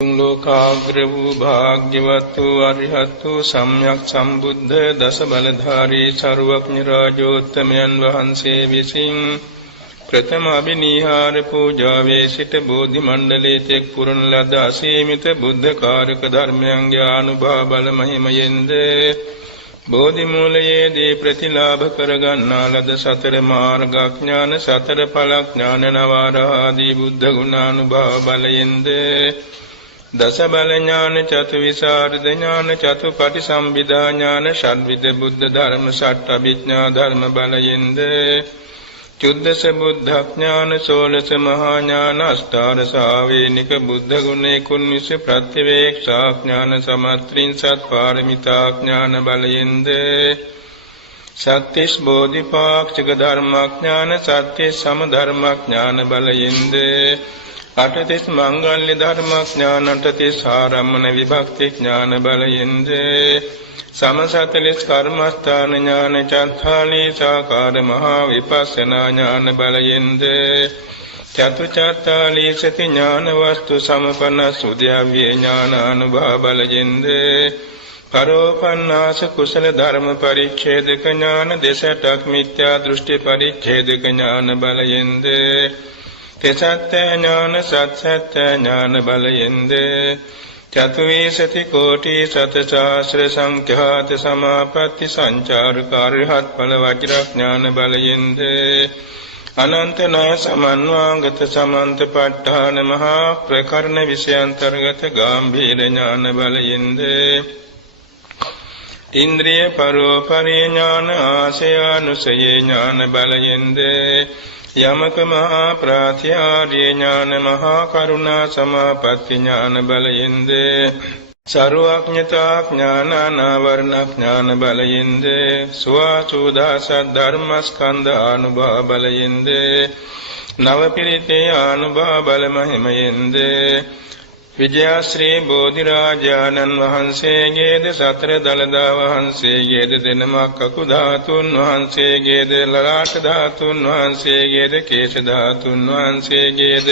लोकाग्र वू भाग्यवतु अरिहतु सम्यक संबुद्ध दस बलधारी सर्वज्ञ राजोत्तमयන් වහන්සේ විසින් ප්‍රථම අභිනිහාර පූජාවේ සිට බෝධි මණ්ඩලයේ තෙක් පුරන ලද අසීමිත බුද්ධ කාරක ධර්මයන්ගේ අනුභව බල මහිමයෙන්ද බෝධි මූලයේදී ප්‍රතිලාභ කරගන්නා ලද සතර මාර්ගඥාන සතර ඵලඥාන නවාරාදී බුද්ධ ගුණානුභව බලයෙන්ද දස බල ඥාන චතු විසරද ඥාන චතු පටිසම්භිදා ඥාන ෂඩ්විධ බුද්ධ ධර්ම ෂට් අභිඥා ධර්ම බලයෙන්ද චුද්දස බුද්ධ ඥාන සෝලස මහා ඥාන අෂ්ටාර ශාවේනික බුද්ධ ගුණ 19 ප්‍රත්‍යවේක්ෂා ඥාන සමත්‍රින්සත් පාරමිතා ඥාන බලයෙන්ද සත්‍තිස් බෝධිපාක්ෂික ධර්මඥාන සත්‍තිස් සම ධර්මඥාන බලයෙන්ද අටතිස් මංගල්‍ය ධර්මඥාන අටතිස් ආරම්මන විභක්ති ඥාන බලයෙන්ද සමසතලිස් කර්මස්ථාන ඥාන චත්තාලීසාකාර මහා විපස්සනා ඥාන බලයෙන්ද චතුචත්තාලීසති ඥාන වස්තු සමපන්න සුද්ධාව්‍ය ඥාන අනුභව බලයෙන්ද පරෝපන්නාස කුසල ධර්ම පරිච්ඡේදක ඥාන දෙසටක් මිත්‍යා දෘෂ්ටි පරිච්ඡේදක ඥාන බලයෙන්ද තෙසත්ත්‍ය ඥාන සත්‍යත්‍ය ඥාන බලයෙන්ද චතුවේසති කෝටි සතසාස්ත්‍ර සංඛ්‍යාත සමාපatti සංචාරකාරහත් ඵල වජ්‍රඥාන බලයෙන්ද අනන්ත නාය සමන්වාගත සමන්ත ප ဋ ාණ මහා ප්‍රකරණ විෂයාන්තර්ගත ගාම්භීර ඥාන බලයෙන්ද ඉන්ද්‍රිය පරෝපරේ ඥාන ආශයානුසයේ ඥාන බලයෙන්ද යමක මහා ප්‍රාත්‍යාර්ය ඥාන මහා කරුණා සමාපatti ඥාන බලයෙන්ද සර්වඥතා ඥාන අනාවරණ ඥාන බලයෙන්ද සුවාසුදාස ධර්මස්කන්ධ අනුභව බලයෙන්ද නවපිරිතේ අනුභව බල මහිමයෙන්ද විජයශ්‍රී බෝධිරාජානන් වහන්සේගේද සතර දළදා වහන්සේගේද දෙනමක් කකු ධාතුන් වහන්සේගේද ලලාට ධාතුන් වහන්සේගේද කේශ ධාතුන් වහන්සේගේද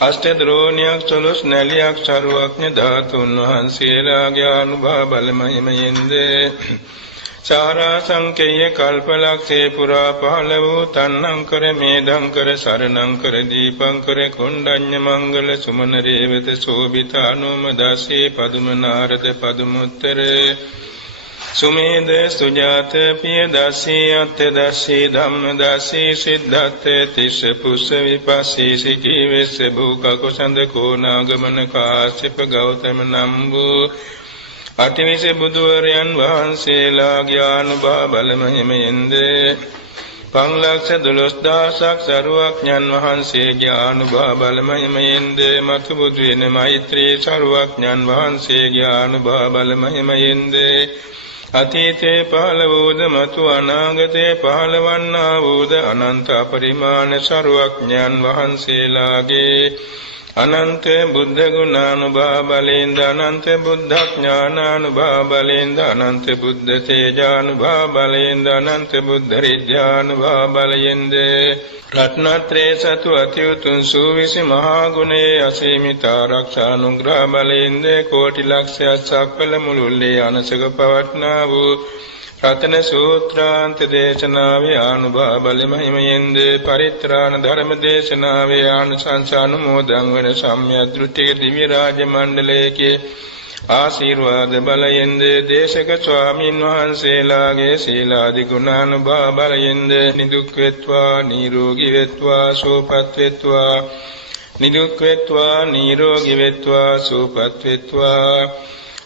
අෂ්ට ද්‍රෝණියක් සොළොස් නැලියක් සරුවක්ඥ ධාතුන් වහන්සේලාගේ අනුභව බල මහිමයෙන්ද සාරා සංකේය කල්පලක්ෂේ පුරා පහළ වූ තන්නංකර මේධංකර සරණංකර දීපංකර කොණ්ඩඤ්ඤ මංගල සුමන රේවත සෝභිත අනුමදාසේ පදුම නාරද පදුමුත්තර සුමේද සුජාත පිය දාසී අත්ථ දාසී ධම්ම දාසී සිද්ධාර්ථ තිස්ස පුස්ස විපස්සී සිකී වෙස්ස භූක කුසඳ කෝනාගමන කාශ්‍යප ගෞතම නම් වූ අටිවිස බුදුවරයන් වහන්සේලාගේ අනුභව බල මහිමයෙන්ද 512000ක් සරුවඥන් වහන්සේගේ අනුභව බල මහිමයෙන්ද මතු බුදු වෙන මෛත්‍රී සරුවඥන් වහන්සේගේ අනුභව බල මහිමයෙන්ද අතීතේ පහළ වූද මතු අනාගතේ පහළවන්නා වූද අනන්ත අපරිමාණ සරුවඥන් වහන්සේලාගේ අනන්ත බුද්ධ ගුණානුභව බලෙන්ද අනන්ත බුද්ධ ඥානානුභව බලෙන්ද අනන්ත බුද්ධ තේජානුභව බලෙන්ද අනන්ත බුද්ධ රිද්‍යානුභව බලෙන්ද රත්නත්‍රේ සතු අතිඋතුම් සූවිසි මහා ගුණේ අසීමිත ආරක්ෂානුග්‍රහ බලෙන්ද කෝටි ලක්ෂයක් සක්වල මුළුල්ලේ අනසක පවට්නා වූ රතන සූත්‍රාන්ත දේශනාවේ අනුභව බල මහිමයෙන්ද පරිත්‍රාණ ධර්ම දේශනාවේ ආනුසංස අනුමෝදන් වන සම්්‍යද්ෘතික දිව්‍ය රාජ මණ්ඩලයේ ආශිර්වාද බලයෙන්ද දේශක ස්වාමින් වහන්සේලාගේ සීලාදි ගුණානුභව බලයෙන්ද නිදුක් වෙත්වා නිරෝගී වෙත්වා සුවපත් වෙත්වා නිදුක් වෙත්වා නිරෝගී වෙත්වා සුවපත් වෙත්වා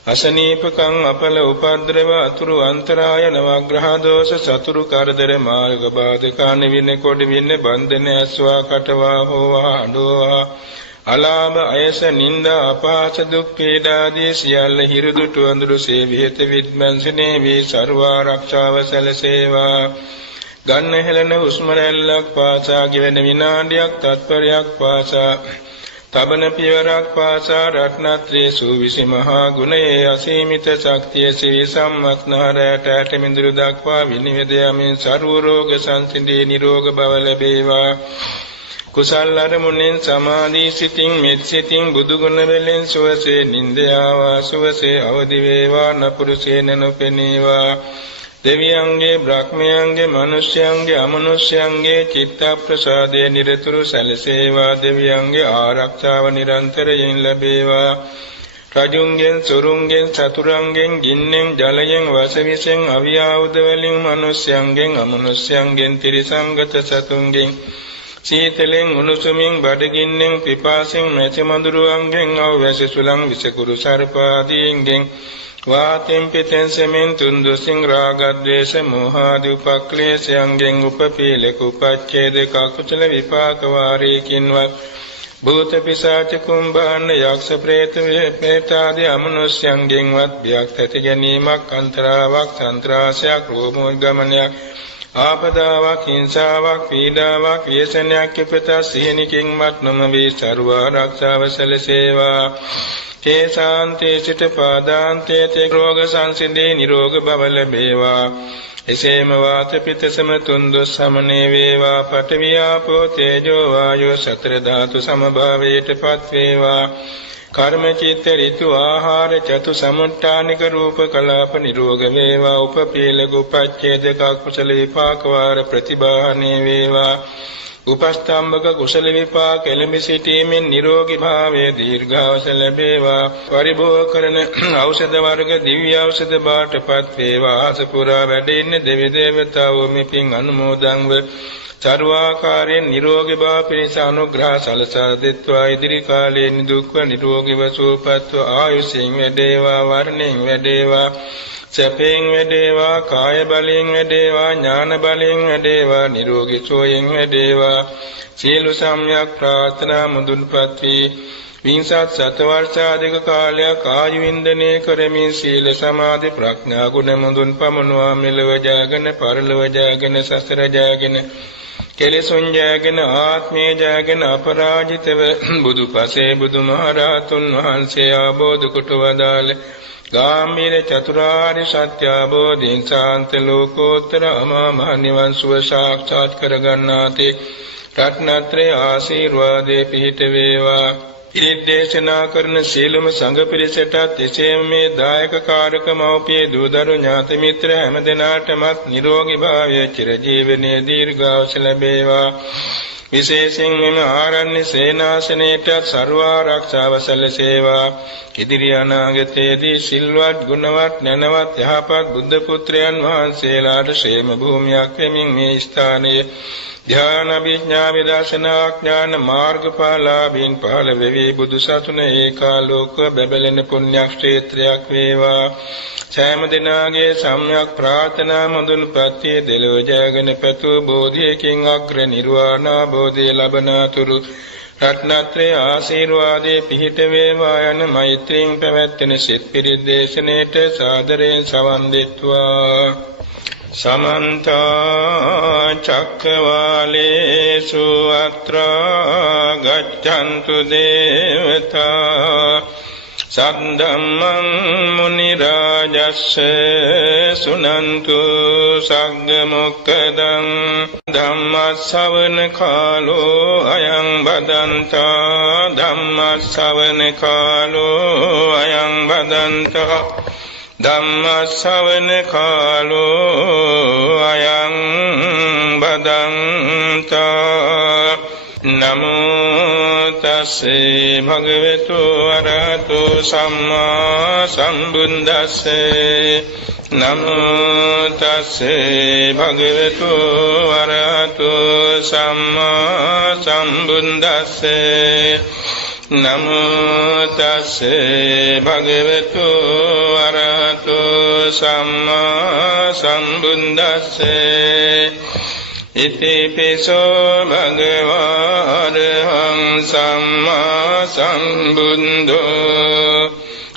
අසනීපකං අපල උපද්‍රව අතුරු අන්තරාය නවග්‍රහ දෝෂ සතුරු කරදර මාර්ග බාධකාන වින කොට වින බන්ධන ඇස්වා කටවා හෝවා අඬවා අලාභ අයස නිന്ദා අපහාස දුක් පීඩාදී සියල්ල හිරුදුටු අඳුරු සේවිත විද්මන්සනේ වී ਸਰව ආරක්ෂාව සැලසේවා ගන්න හෙළන හුස්ම රැල්ලක් පාසා ගෙවෙන විනාඩියක් තත්පරයක් පාසා තබන පියවරක් පාසා රත්නත්‍රේ සූවිසි මහා ගුණයේ අසීමිත ශක්තිය සිවි සම්මස්නහරයට ඇටමිඳුරු දක්වා විනිවිද යමින් ਸਰව රෝග සංසිඳී නිරෝග බව ලැබේවා කුසල් අරමුණෙන් සමාධි සිතින් මෙත් සිතින් බුදුගුණ වලින් සුවසේ නින්ද ආවා සුවසේ අවදි වේවා නපුරුසේන නොපෙනේවා දෙවියන්ගේ බ්‍රහ්මයන්ගේ මිනිස්යන්ගේ අමනුෂ්‍යයන්ගේ චිත්ත ප්‍රසාදේ නිරතුරු සැලසේවා දෙවියන්ගේ ආරක්ෂාව නිරන්තරයෙන් ලැබේවා රජුන්ගෙන් සුරුන්ගෙන් චතුරන්ගෙන් ගින්නෙන් ජලයෙන් වසවිසෙන් අවියාවුද වලින් මිනිස්යන්ගෙන් අමනුෂ්‍යයන්ගෙන් ත්‍රිසංගත සතුන්ගෙන් සීතලෙන් උණුසුමින් බඩගින්නෙන් පිපාසෙන් මැසි මඳුරුවන්ගෙන් අවැසි සුලං විසකුරු සර්පාදීන්ගෙන් වාතෙන් පිටෙන් සෙමෙන් තුන්දුසින් රාග ද්වේෂ මෝහ ආදී උපක්ලේශයන්ගෙන් උපපීලක උපච්ඡේදක කුසල විපාක වාරයකින්වත් භූත පිසාච කුම්භාන යක්ෂ ප්‍රේත ප්‍රේතාදී අමනුෂ්‍යයන්ගෙන්වත් බියක් ඇති ගැනීමක් අන්තරාවක් සන්ත්‍රාසයක් රෝමෝල්ගමනයක් ආපදාවක් හිංසාවක් පීඩාවක් ව්‍යසනයක් පිපත සිහිනකින්වත් නොමවී සර්ව ආරක්ෂාව සැලසේවා තේසාන්තේ සිට පාදාන්තේ තේ රෝග සංසිඳේ නිරෝග බව ලැබේවා එසේම වාත පිතසම තුන්දොස් සමනේ වේවා පඨවි ආපෝ තේජෝ වායෝ සතර ධාතු සමභාවයටපත් වේවා කර්ම චිත්ත ඍතු ආහාර චතු සමුට්ඨානික රූප කලාප නිරෝග වේවා උපපීලක උපච්ඡේදක කුසල විපාක වාර ප්‍රතිබාහනේ වේවා උපස්තම්භක කුසල විපාක එළඹ සිටීමෙන් නිරෝගී භාවයේ දීර්ඝායස ලැබේවා පරිභෝග කරන ඖෂධ වර්ග දිව්‍ය ඖෂධ බාටපත් වේවා අසපුරා වැඩ ඉන්න දෙවි දේවතාවෝ මෙපින් අනුමෝදන්ව සර්වාකාරයෙන් නිරෝගී භාව පිණිස අනුග්‍රහ සලසා දෙත්වා ඉදිරි කාලයේ නිදුක්ව නිරෝගීව සුවපත්ව ආයුෂයෙන් වැඩේවා වර්ණයෙන් වැඩේවා සැපයෙන් වැඩේවා කාය බලයෙන් වැඩේවා ඥාන බලයෙන් වැඩේවා නිරෝගී සෝයෙන් වැඩේවා සියලු සම්‍යක් ප්‍රාර්ථනා මුදුන්පත් වී විංසත් සතවර්ෂාධික කාලයක් ආයු වින්දනය කරමින් සීල සමාධි ප්‍රඥා ගුණ මුදුන් පමනුවා මෙලව ජයගෙන පරලොව ජයගෙන සසර ජයගෙන කෙලෙසුන් ජයගෙන ආත්මේ ජයගෙන අපරාජිතව බුදුපසේ බුදුමහරහතුන් වහන්සේ ආબોධ කොට වදාළ ගාම්භීර චතුරාර්ය සත්‍ය අවබෝධයෙන් ශාන්ත ලෝකෝත්තර අමා මහ නිවන් සුව සාක්ෂාත් කර ගන්නාතේ රත්නත්‍රේ ආශිර්වාදේ පිහිට වේවා ඉරිදේශනා කරන සීලම සංඝ පිරිසටත් එසේම මේ දායක කාරක මෞපිය දූදරු ඥාති මිත්‍ර හැම දෙනාටමත් නිරෝගී භාවය චිරජීවනයේ දීර්ඝායුෂ ලැබේවා විශේෂයෙන් මෙම ආරණ්‍ය සේනාසනයට සර්ව ආරක්ෂාව සැලසේවා ඉදිරි අනාගතයේදී සිල්වත් ගුණවත් නැනවත් යහපත් බුද්ධ පුත්‍රයන් වහන්සේලාට ශේම භූමියක් වෙමින් මේ ස්ථානයේ ධ්‍යාන විඥා විදර්ශනා ඥාන මාර්ගඵලාභීන් පහළ වෙවි බුදු සසුන ඒකාලෝක බැබලෙන පුණ්‍ය ක්ෂේත්‍රයක් වේවා සෑම දිනාගේ සම්‍යක් ප්‍රාර්ථනා මුදුන්පත් දෙලොව ජයගෙන පැතු බෝධියකින් අග්‍ර නිර්වාණ බෝධිය ලබනාතුරු රත්නත්‍රේ ආශිර්වාදේ පිහිට වේවා යන මෛත්‍රියෙන් පැවැත්වෙන සිත් පිරිත් දේශනෙට සාදරයෙන් සවන් දෙත්වා සමන්ත චක්කවාලේසු අත්‍රා ගච්ඡන්තු දේවතා සද්ධම්මං මුනි රාජස්ස සුනන්තු සග්ග මොක්ඛදං ධම්ම ශ්‍රවණ කාලෝ අයං බදන්තා ධම්ම ශ්‍රවණ කාලෝ අයං බදන්තා ධම්ම ශ්‍රවණ කාලෝ අයං බදන්තා නමෝ තස්සේ භගවතු අරහතෝ සම්මා සම්බුද්දස්සේ නමෝ තස්සේ භගවතු අරහතෝ සම්මා සම්බුද්දස්සේ නමෝ තස්සේ භගවතු අරහතෝ සම්මා සම්බුද්දස්සේ ඉතිපිසෝ භගවාරහං සම්මා සම්බුද්ධෝ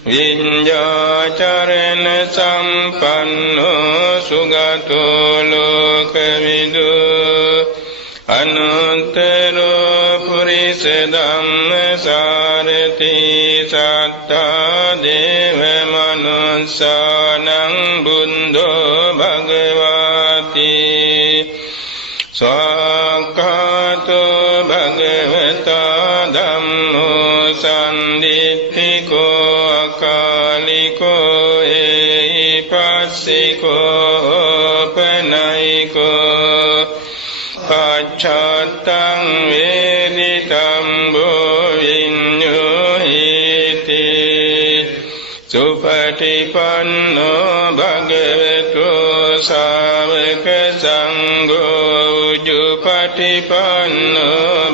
විඤ්ඤාචරණ සම්පන්නෝ සුගතෝ ලෝකවිදු අනුත්තරෝ පුරිස ධම්මසාරති සත්තා දේව මනුස්සානං බුද්ධෝ භගවාති ස්වාක්ඛාතෝ භග ආකාලිකෝ ඒපස්සිකෝ පනයිකෝ පච්ඡත්තං වේදිතං භෝවිඤ්ඤෝහිති සුපටිපන්නෝ භගවතු ශාවක සංඝෝ උජුපටිපන්නෝ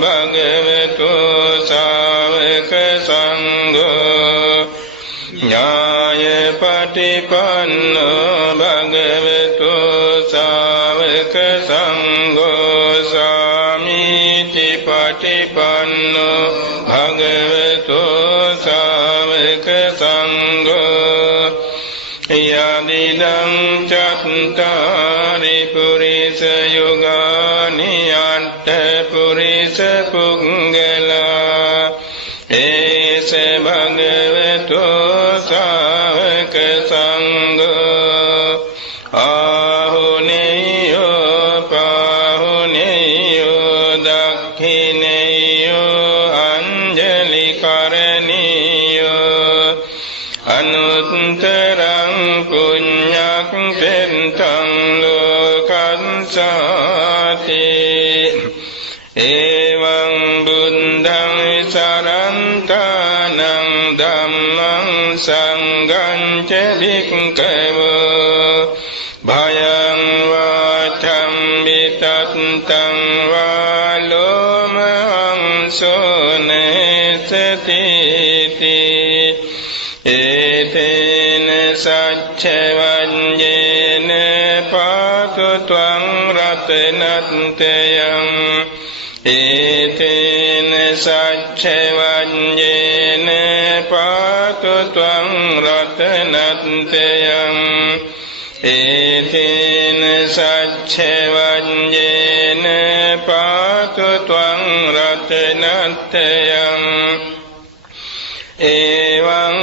භගවතු ශාවක සංඝෝ ඥායපටිපන්නෝ භගවතු ශාවක සංඝෝ සාමීචි පටිපන්නෝ භගවතු ශාවක සංඝෝ යදිදං චත්තාරි පුරිස යුගානි අට්ඨ පුරිස පුංගලා ඒස භගවතු ශාවක සංඝෝ ආහුනේයෝ පාහුනේයෝ දක්ඛිනේයෝ අංජලි කරණීයෝ අනුත්තරං පුඤ්ඤක් පෙන්තං ලෝකංසාති එවං බුද්ධං සරන්තානං ධම්මං සංඝං ච වික්ඛවෝ භයං වාචං විතත්තං වාලෝමං සෝනේසති ඒතේන සච්චවඤ්ඤේන පාතු ත්වං රතනත්තයං ඒතේන සච්චවඤ්ඤේන පාතු ත්වං රතනත්තයං ඒතේන සච්චවඤ්ඤේන පාතු ත්වං රතනත්තයං එවං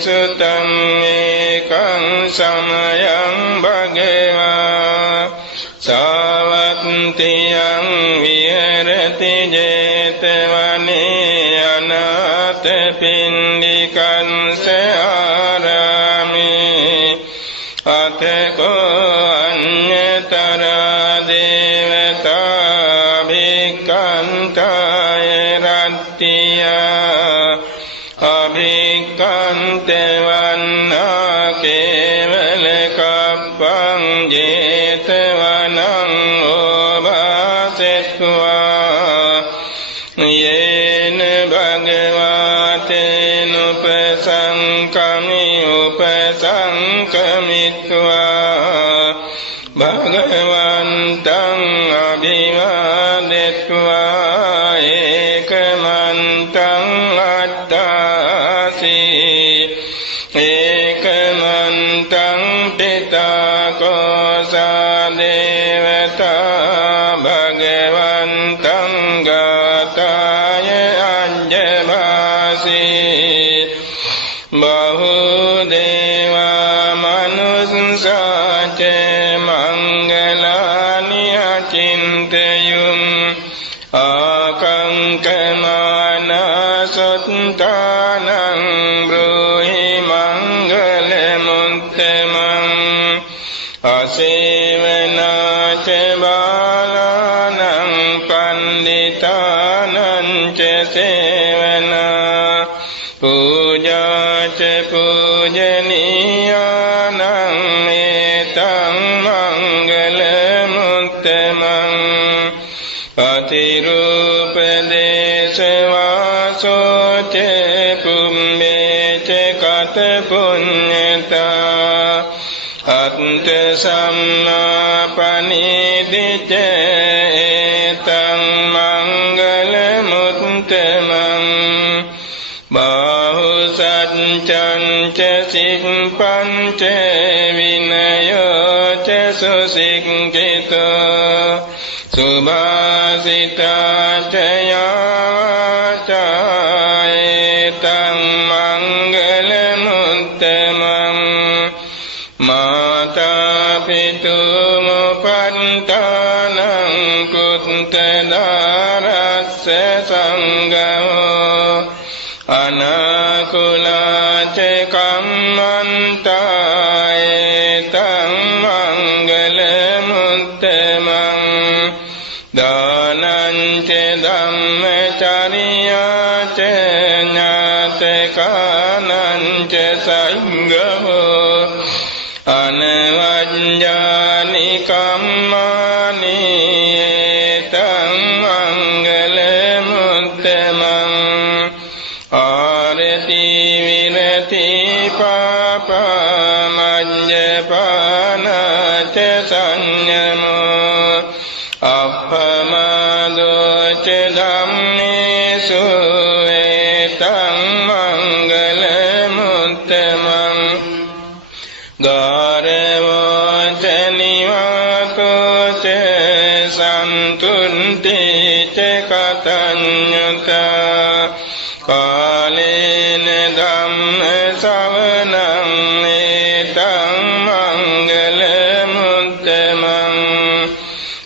සුතං ඒකං සමයං භගවා සාවත්තියං විහෙරති ජේතවනේ අනාථ පින්ඩිකං ආරාමේ අතකෝ අඤ්ඤතරා දේවතා භික්ඛන්තාය රත්තියා අභික්ඛන්තවන්නා කේවල කප්පං ජේතවනං ඕභාසෙත්වා යේන භගවතේන උපසංකමි උපසංකමිත්වා භගවන්තං අභිවාදෙත්වා ඒකමන්තං ඒකමන්තං පිතාකෝසා දේවතා භගවන්තං ගාතාය අඤ්ඤභාසී බහුදේවා මනුස්සාච මංගලානි අචින්තයුම් ආකංකමානසොත්තානං අසේවනාච බාලානං පණ්ඩිතානං ච සේවනා පූජාච පූජනීයානං ඒතං මංගල මුත්තමං අතිරූප දේශවාසෝච පුම්මේච කත පුඤ්ඤතා අත්ථ සම්මාපනිදිච ඒතං මංගල මුත්තමං බාහු සච්ඡං ච සික්ඛං ච විනයෝ ච සුසික්ඛිතෝ සුභාසිතා ච යාචා ඒතං මංගල මුත්තමං මාතා පිතුමුපන්තානං කුත්තදාරස්ස සංඝෝ අනාකුලා च कम्मन्ताय तं मङ्गलमुत्तमं दानं च धम्मचर्या च ज्ञातकानं च संगहो अनवज्ञानि कम्मानि तं मङ्गलमुत्तमम् आरति विरति पापमज्जपाना च संयमो अप्पमादो च धम्मेषु एतं मङ्गलमुत्तमम् गारवो च निवातो च सन्तुष्टि च कथञ्युता कालेन धम्म श्रवणं एतं मङ्गलमुत्तमम्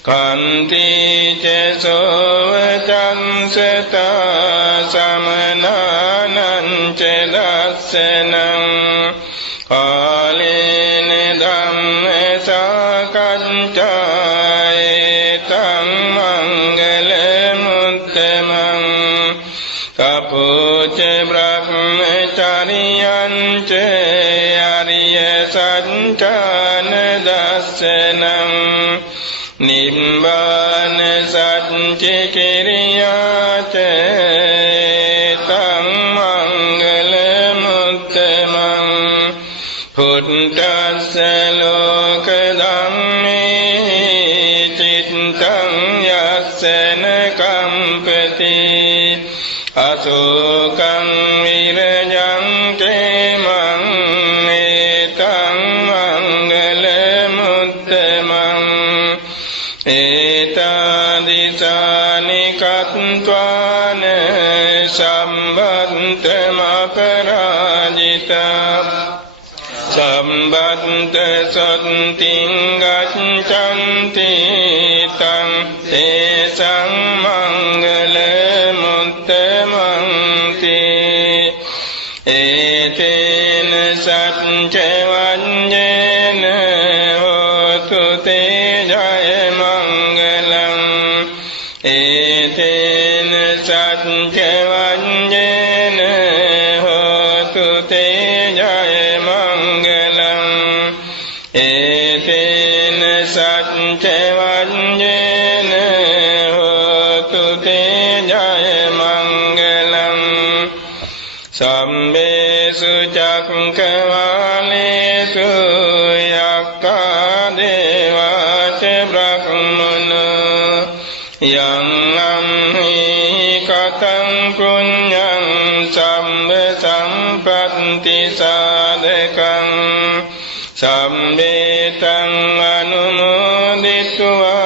कान्ति च सोवचंसता समनानं च दर्शनं कालेन धम्म साकञ्चा एतं मङ्गलमुत्तमम् तपो च ब्रह्मचर्यं च आर्यसञ्चान दर्शनं निब्बान सञ्चिकिर्या च एतं मङ्गलमुत्तमम् पुट्टस्य लोकधम्मे चित्तं यस्य न कम्पति अशोकं विरजं क्षेमं एतं मङ्गलमुत्तमम् एतादृशानि कृत्वान सम्बद्धमपराजिता सम्बद्ध सन्तिं गच्छन्ति तं तेषां मङ्गलमुत्तमं ते एतेन सच्चवञ्जेन होतु ते जयमङ्गलम् एतेन सच्चवञ्जेन होतु ते जयमङ्गलम् एतेन सच्चवञ्जेन होतु ते जयमङ्गलम् सम्मेषु चक्रवालेषु यक्खादेवा च ब्रह्मणो यं हि कथं पुण्यं सम्भ सम्पत्ति साधकं सम्वेतं अनुमोदित्वा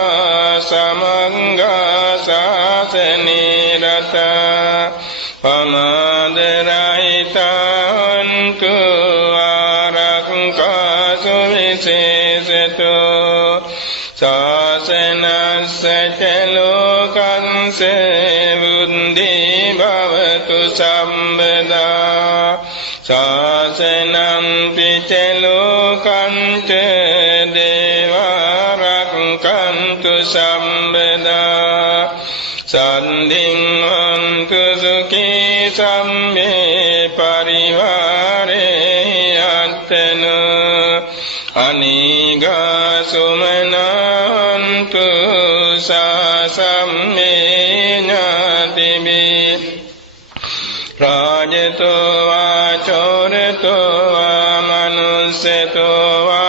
समङ्गा शासने रता पमादरहितान्तु आरक्षकासु विशेषतो शासनस्य च लोकस्य बुद्धि भवतु सर्वदा शासनं च लोकं च देवा रक्षन्तु सर्वदा सन्धिं हन्तु सुखी सम्मे परिवारे अत्तनो अनिगा सुमनान्तु सासम्मे ज्ञातिभिः राजतो वा चोरतो वा मनुष्यतो वा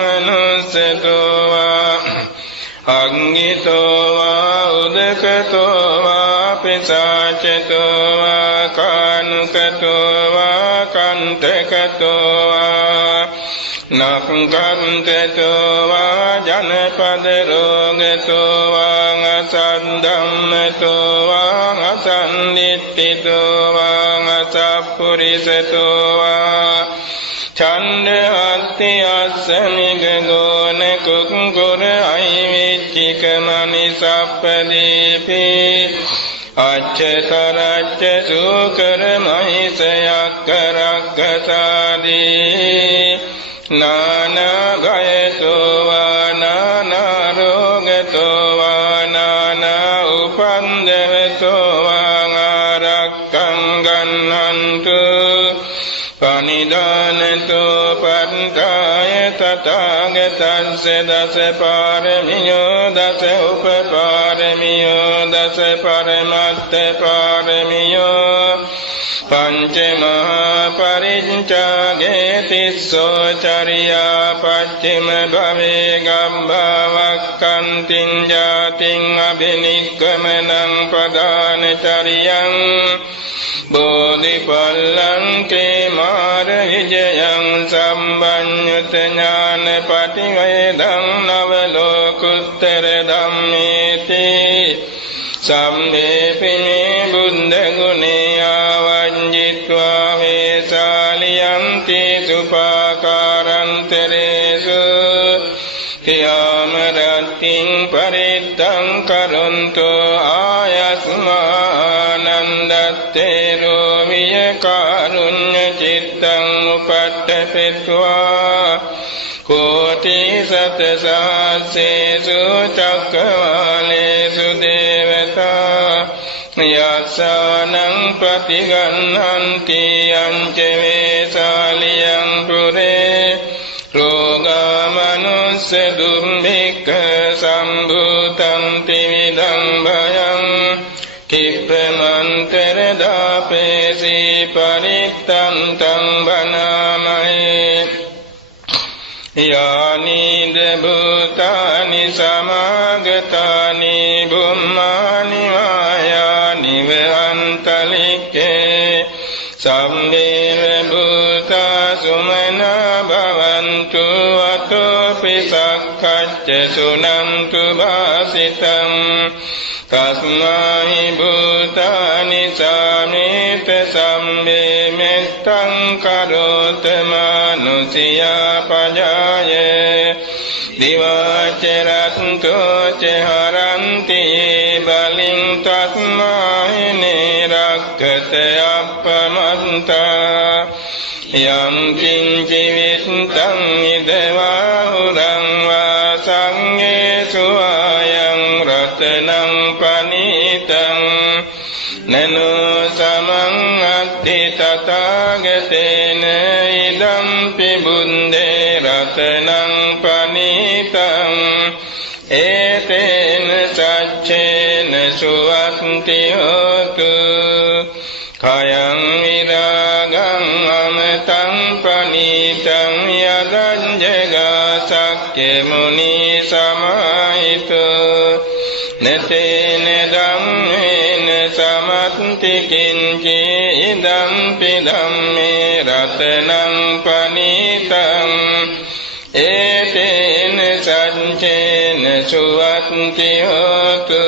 मनुष्यतो वा अङ्गितो वा उदकतो वा पिशाचतो वा कानुकतो वा कण्टकतो वा नखङ्कन्ततो वा जनपदरोगतो वा असद्धम्मतो वा असन्निष्ठितो वा असत्पुरुषतो वा छन्दहस्ति अस्मिगगोन कुक्कुर ऐविच्चिकमणिसप्पदीपि අච්චතරච්ච සූකර මහිසයක්කරක්කසාදී නානා ගයතෝ වා නානා රෝගතෝ වා නානා උපන්දවතෝ වා ආරක්කං ගන්නන්තු පනිදානතෝ පන්තාය තථාගතස්ස දස පාරමියෝ දස උපපාරමියෝ දස පරමත්ත පාරමියෝ පංච මහා පරිච්ඡාගේ තිස්සෝ චරියා පච්චිම භවේ ගම්භාවක්ඛන්තිං ජාතිං අබිනික්කමනං පදාන චරියං බෝධිපල්ලංකේ මාර විජයං සම්බඤ්ඤුත ඥාන පටිවේදං නව ලෝකුත්තර ධම්මේති සම්මේපිනේ බුද්ධ ගුණේ ආවංජිත්වා වේසාලියන්ති සුපාකාරන්තරේසු කියාම රත්තිං පරිත්තං කරොන්තෝ ආයස්මානන්දත්තේ රෝමිය කාරුණ්‍ය චිත්තං උපට්ඨපෙත්වා කෝටි සතසාසේසු චක්කවාලේසු දේවතා යස්සානං ප්‍රතිගන්නන්ති අංච වේසාලියං පුරේ රෝගාමනුස්ස දුම්භික්ඛ සම්භූතං ත්‍රිවිධං භයං කිප්පමන්තර දාපේසි පරිත්තන්තං බනාමහේ යානිද භූතානි සමාගතානි බුම්මානි වායානි වහන්තලික්කේ සම්දේව භූතා සුමනා භවන්තු අතෝපි සක්ඛච්ච සුනන්තු භාසිතං තස්මාහි භූතානි සාමේත සම්මේ මෙත්තං කරෝත මානුසියා පජාය දිවාචරත්තෝ ච හරන්ති බලින් තස්මාහි නිරක්ඛත අප්පමන්තා යම් කිංචි විත්තං ඉදවාහුරං වා සංඝේසු ආයං රතනං පනිතං නනෝ සමං අත්ථි තථාගතේන ඉදම්පි බුන්දේ රතනං පනිතං ඒතේන සච්චේන සුවත්ති හෝතු කයං විරාගං අමතං පනිතං යදං ජගසක්ඛේ මුනි සමාහිතෝ නතේන ධම්මේන සමත්ති කිංචි ඉදම්පි ධම්මේ රතනං පනිතං ඒතේන සච්චේන සුවත්ති හෝතු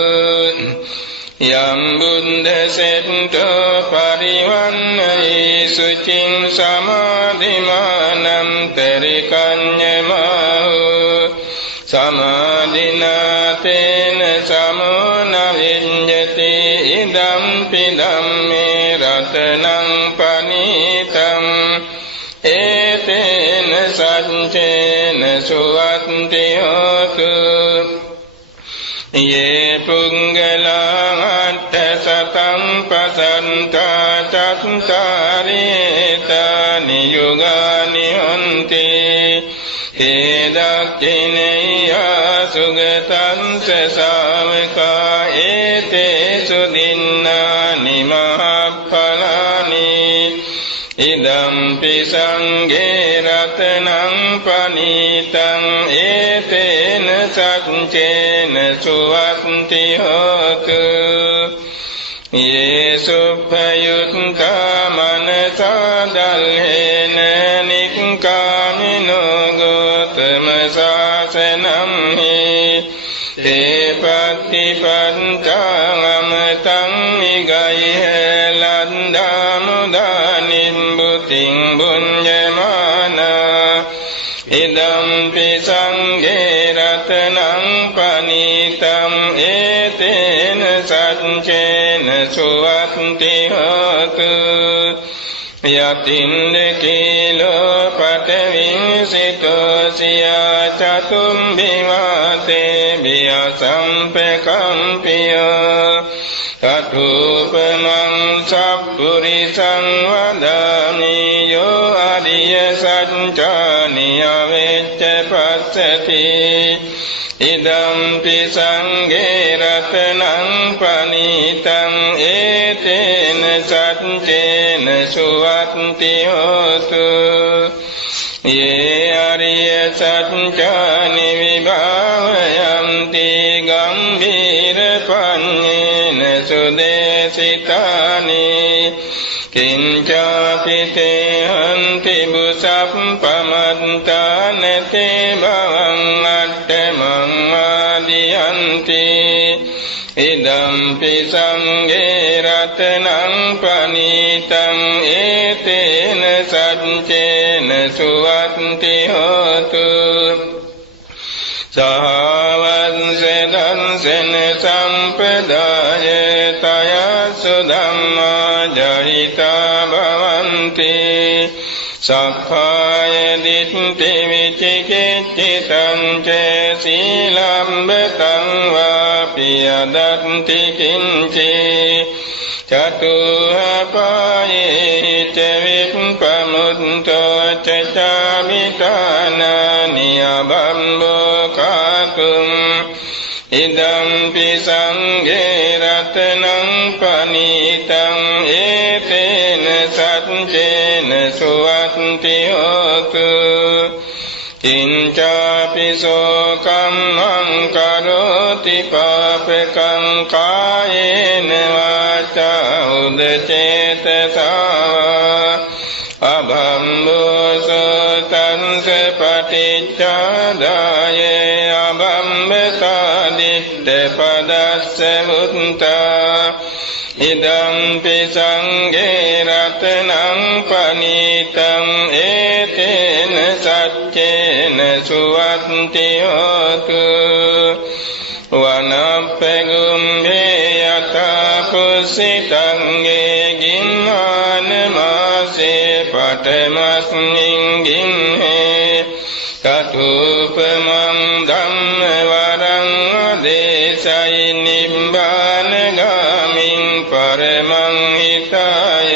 යම් බුද්ධ සෙට්ඨෝ පරිවන්නයි සුචින් සමාධිමානම් terikannyamahu සමාධිනාතේන සමෝන විඤ්ඤති ඉදම්පි ධම්මේ රතනං පනිතං ඒතේන සච්චේන සුවත්ති හෝතු යේ පුංගලං සතං පසන්තා චත්තාරේතානි යුගානි හොන්ති තේ දක්ඛිනේයා සුගතං සසාවකා ඒතේසු දින්නානි මහඵලානි ඉදම්පි සංඝේ රතනං පනිතං ඒතේන සච්චේන සුවත්ති හෝතු යේසුප්පයුක්ඛා මනසා දල්හේන නික්ඛාමිනෝ ගෝතම සාසනං හි තේ පත්තිපන්තං නිගයිහ ලන්දා මුදා නිම්බුතින් බුඤ්ජමානා ඉදම්පි සංඝේ රතනං පනිතං ඒතේන සච්චේන සුවත්ති හෝතු යතින්ද කීලෝ පඨවින් සිතෝ සියා චතුම් බිමාතේ බිය සම්පකම්පිය තතුපමං සප්පුරිසං වදාමි යෝ අරිය සත්‍යානිය වෙච්ච පස්සති ඉදම්පි සංඝේ රතනං පනිතං ඒතේන සච්චේන සුවත්ති හෝතු යේ අරිය සත්‍යානි විභාවයන්ති ගම්භීර පඤ්ඤේන සුදේසිතානි කිංචාපිතේ හන්ති බුසප්පමත්තාන තේ භවං අට්ඨමං ආදියන්ති ඉදම්පි සංඝේ රතනං පනිතං ඒතේන සච්චේන සුවත්ති හෝතු සහවංසදංසන සම්පදාය තයසු ධම්මා ජහිතා භවන්ති සක්ඛාය දිට්ඨි විචිකිච්ඡිතං ච සීලම්බතං වාපි යදත්ති කිංචි චතුහපායේ ච විප්පමුත්තෝ ච චාමිතානානි අබම්බෝ කාතුම් ඉදම්පි සංඝේ රතනං පනිතං ඒතේන සච්චේන සුවත්ති හෝතු කිංචාපි සෝකම්මං කරෝති පාපකං කායේන වාචා උදචේතසා අභම්බෝ සෝතංස පටිච්චාදාය අභම්බතා දිට්ඨ පදස්ස මුත්තා ඉදම්පි සංඝේ රතනං පනිතං ඒතේන සච්චේන සුවත්ති හෝතු වනප්පගුම්භේ යතා පුසිතං ගිම්මාන මාසේ පඨමස්මින් ගිම්හේ තතුපමං ධම්ම වරං ආදේශයි නිබ්බාන ගාමින් පරමං හිතාය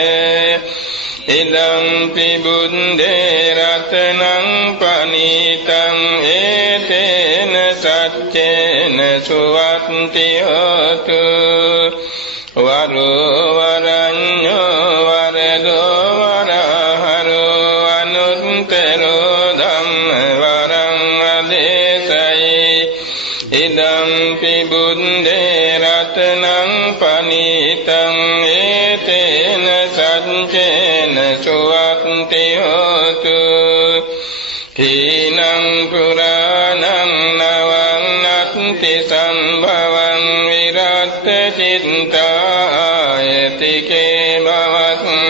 ඉදම්පි බුද්දේ රතනං පනිතං ඒතේන සච්චේන සුවත්ති හෝතු වරෝ වරඤ්ඤෝ වරදෝ වරහරෝ අනුත්තරෝ ධම්ම වරං ආදේශයි ඉදම්පි බුද්දේ රතනං පනිතං ඒතේන සච්චේන සුවත්ති හෝතු කීනං පුරාණං නවං නත්ති සම්භවං විරත් චිත්තායතිකේ භවං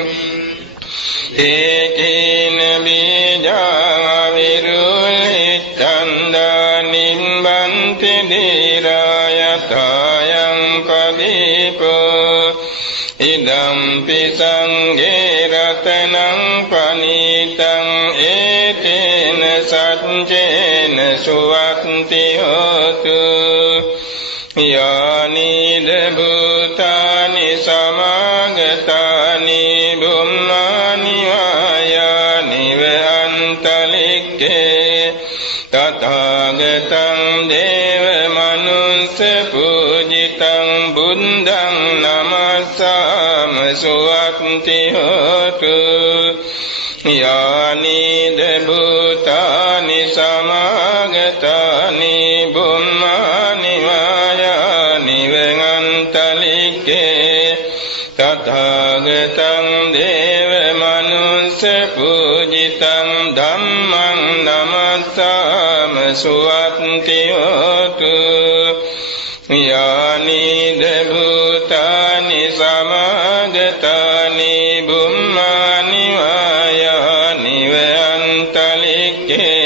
ඒකේන බීජං විරුල්හිච්ඡන්දා නිම්බන්ති ධීරායතායං පදීපෝ ඉදම්පි සංඝේ රතනං පනිතං ඒතේන සච්චේන සුවත්ති හෝතු යානිද භූතානි සමාගතානි බුම්මානි වායානි වහන්තලික්කේ තථාගතං දේව මනුස්ස පූජිතං බුද්ධං නමස්සාම සුවත්ති හෝතු යානිද භූතානි සමාගතානි බුම්මානි වායානි වහන්තලික්කේ තථාගතං දේව මනුස්ස පූජිතං ධම්මං නමස්සාම සුවත්ති හෝතු යානිද භූතානි සමාගතානි බුම්මානි වායානි වහන්තලික්කේ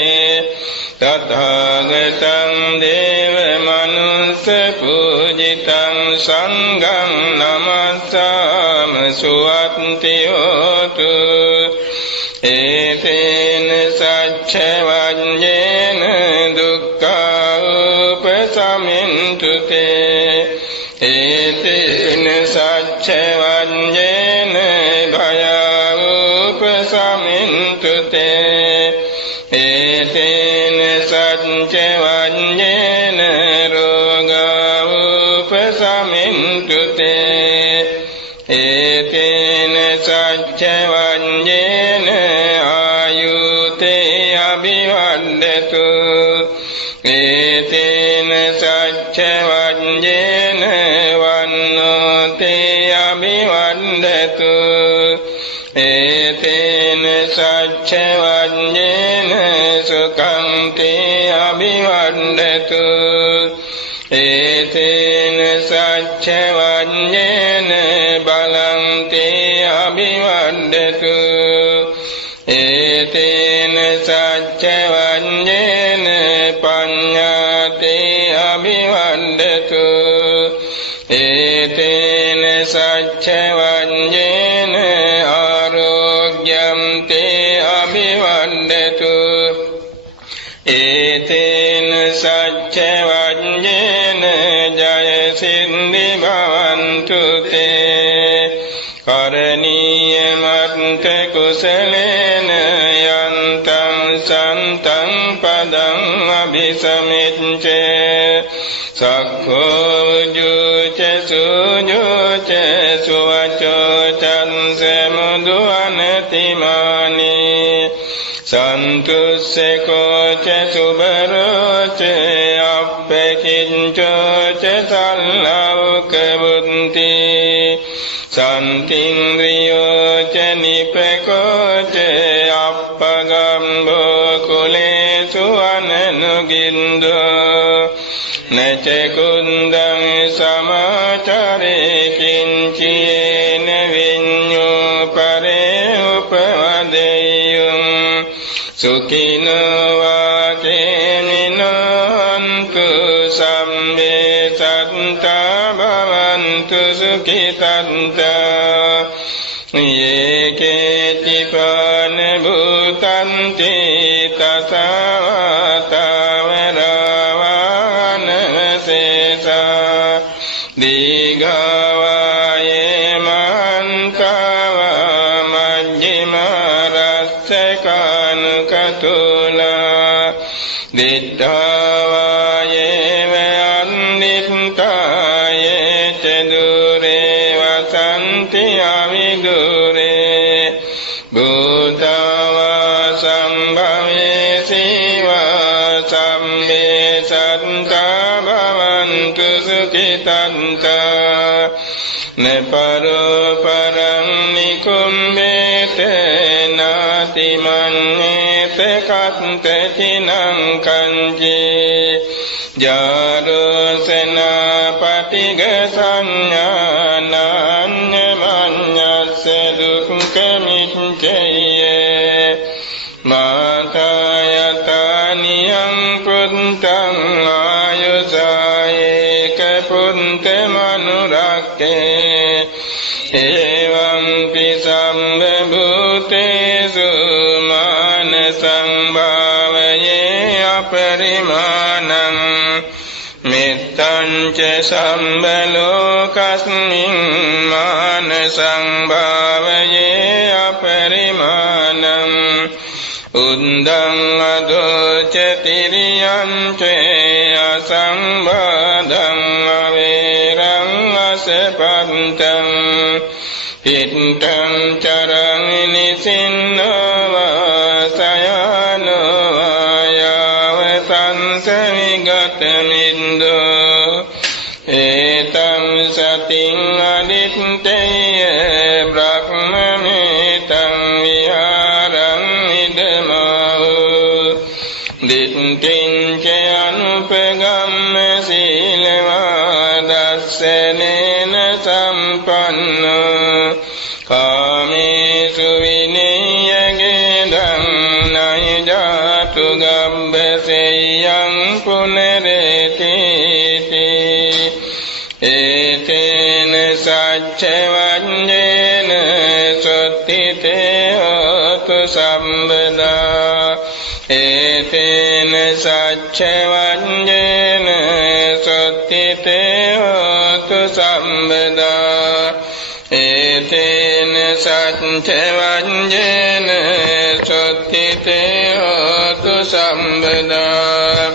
තථාගතං දේව මනුස්ස පූජිතං සංඝං නමස්සාම සුවත්ති හෝතු ඒතේන සච්ච වඤ්ඤේන දුක්ඛා උපසමින්තු තේ ඒතේන සච්ච වඤ්ඤේන භයා උපසමින්තු තේ ඒතේන සච්ච වඤ්ඤේන රෝගා උපසමින්තු තේ ඒතේන සච්ච වඤ්ඤේන ආයුතේ අභිවද්දතු ඒතේන සච්ච වඤ්ඤේන වන්නෝතේ අභිවද්දතු ඒතේන සච්ච වඤ්ඤේන සුඛං තේ අභිවද්දතු ඒතේන සච්ච වඤ්ඤේන බලං තේ අභිවද්දතු ඒතේන සච්ච වඤ්ඤේන පඤ්ඤා තේ අභිවද්දතු ඒතේන සච්ච වඤ්ඤේන ආරෝග්‍යං තේ අභිවද්දතු ඒතේන සච්ච වඤ්ඤේන ජය සිද්ධි භවන්තු තේ කරණීය මත්ත කුසලේන යන්තං සන්තං පදං අபிසමිච්ඡ සක්ඛෝ ජුච සුජුච සුවචෝ චන්ස මුදු අනතිමානි සන්තුස්සකෝ ච සුබරෝ ච අප්පකින්චෝ ච සල්ලවක බුද්ධි සන්තින්ද්‍රියෝ ච නිපකෝ ච අප්පගම්බෝ කුලේසු අනනුගින්දෝ නච කුන්දං සමාචරේ කිංචේන විඤ්ඤෝ පරේ උපවදෙය්‍යං සුඛිනෝ වාකේමිනෝන්තු සම්මේ සත්තා භවන්තු සුඛිතන්තා යේකේති පාන භූතන්ති තසවතාවරාවනසේසා දීඝාවායේ මන්තාවා මජ්ජිමාරස්සකානුකතුලා දිට්ඨාවායේ වයන්නිත්තායේ ච දුරේ වසන්ති අවිදුරේ භූතවා සම්භවේ සීවා සම්මේ සත්තා භවන්තු සුඛිතන්තා නපරෝ පරං නිකුම්බේත නාති මන්නේත කත්තචිනං කංචේ ජාරෝසනා පටිග සංඥානඤ්ඤ මඤ්ඤස්ස දුක්ඛමිච්ඡයේ මාතායතනියං පුත්තං ආයුසායේක පුත්ත මනුරක්ඛේ එවං පිසම්බ භූතේසු මානසං භාවයේ අපරිමාණං මෙත්තං ච සම්බලෝකස්මින් මානසං භාවයේ අපරිමාණං උන්දං අදෝච තිරියං ච අසංබාධං අවේරං අසපන්තං පිට්ඨං චරං නිසින්නවා සයනෝ යාවතං සවිගතමින්දෝ ඒතං සතින් අදිත්තේය බ්‍රහ්මමේතං විහාරං ඉදමෝ දිට්ඨිං ච අනුපගම්ම සීලවා දස්සනේන සම්පන්නෝ කාමේසු විනයගේ ධම්නයි ජාතු ගම්බසෙයං පුනරේති ඒත වඤ්ඤේන සොත්තිතේ හෝතු සම්බදා ඒතේන සච්ච වඤ්ඤේන සොත්තිතේ හෝතු සම්බදා ඒතේන සච්ච වඤ්ඤේන සොත්තිතේ හෝතු සම්බදා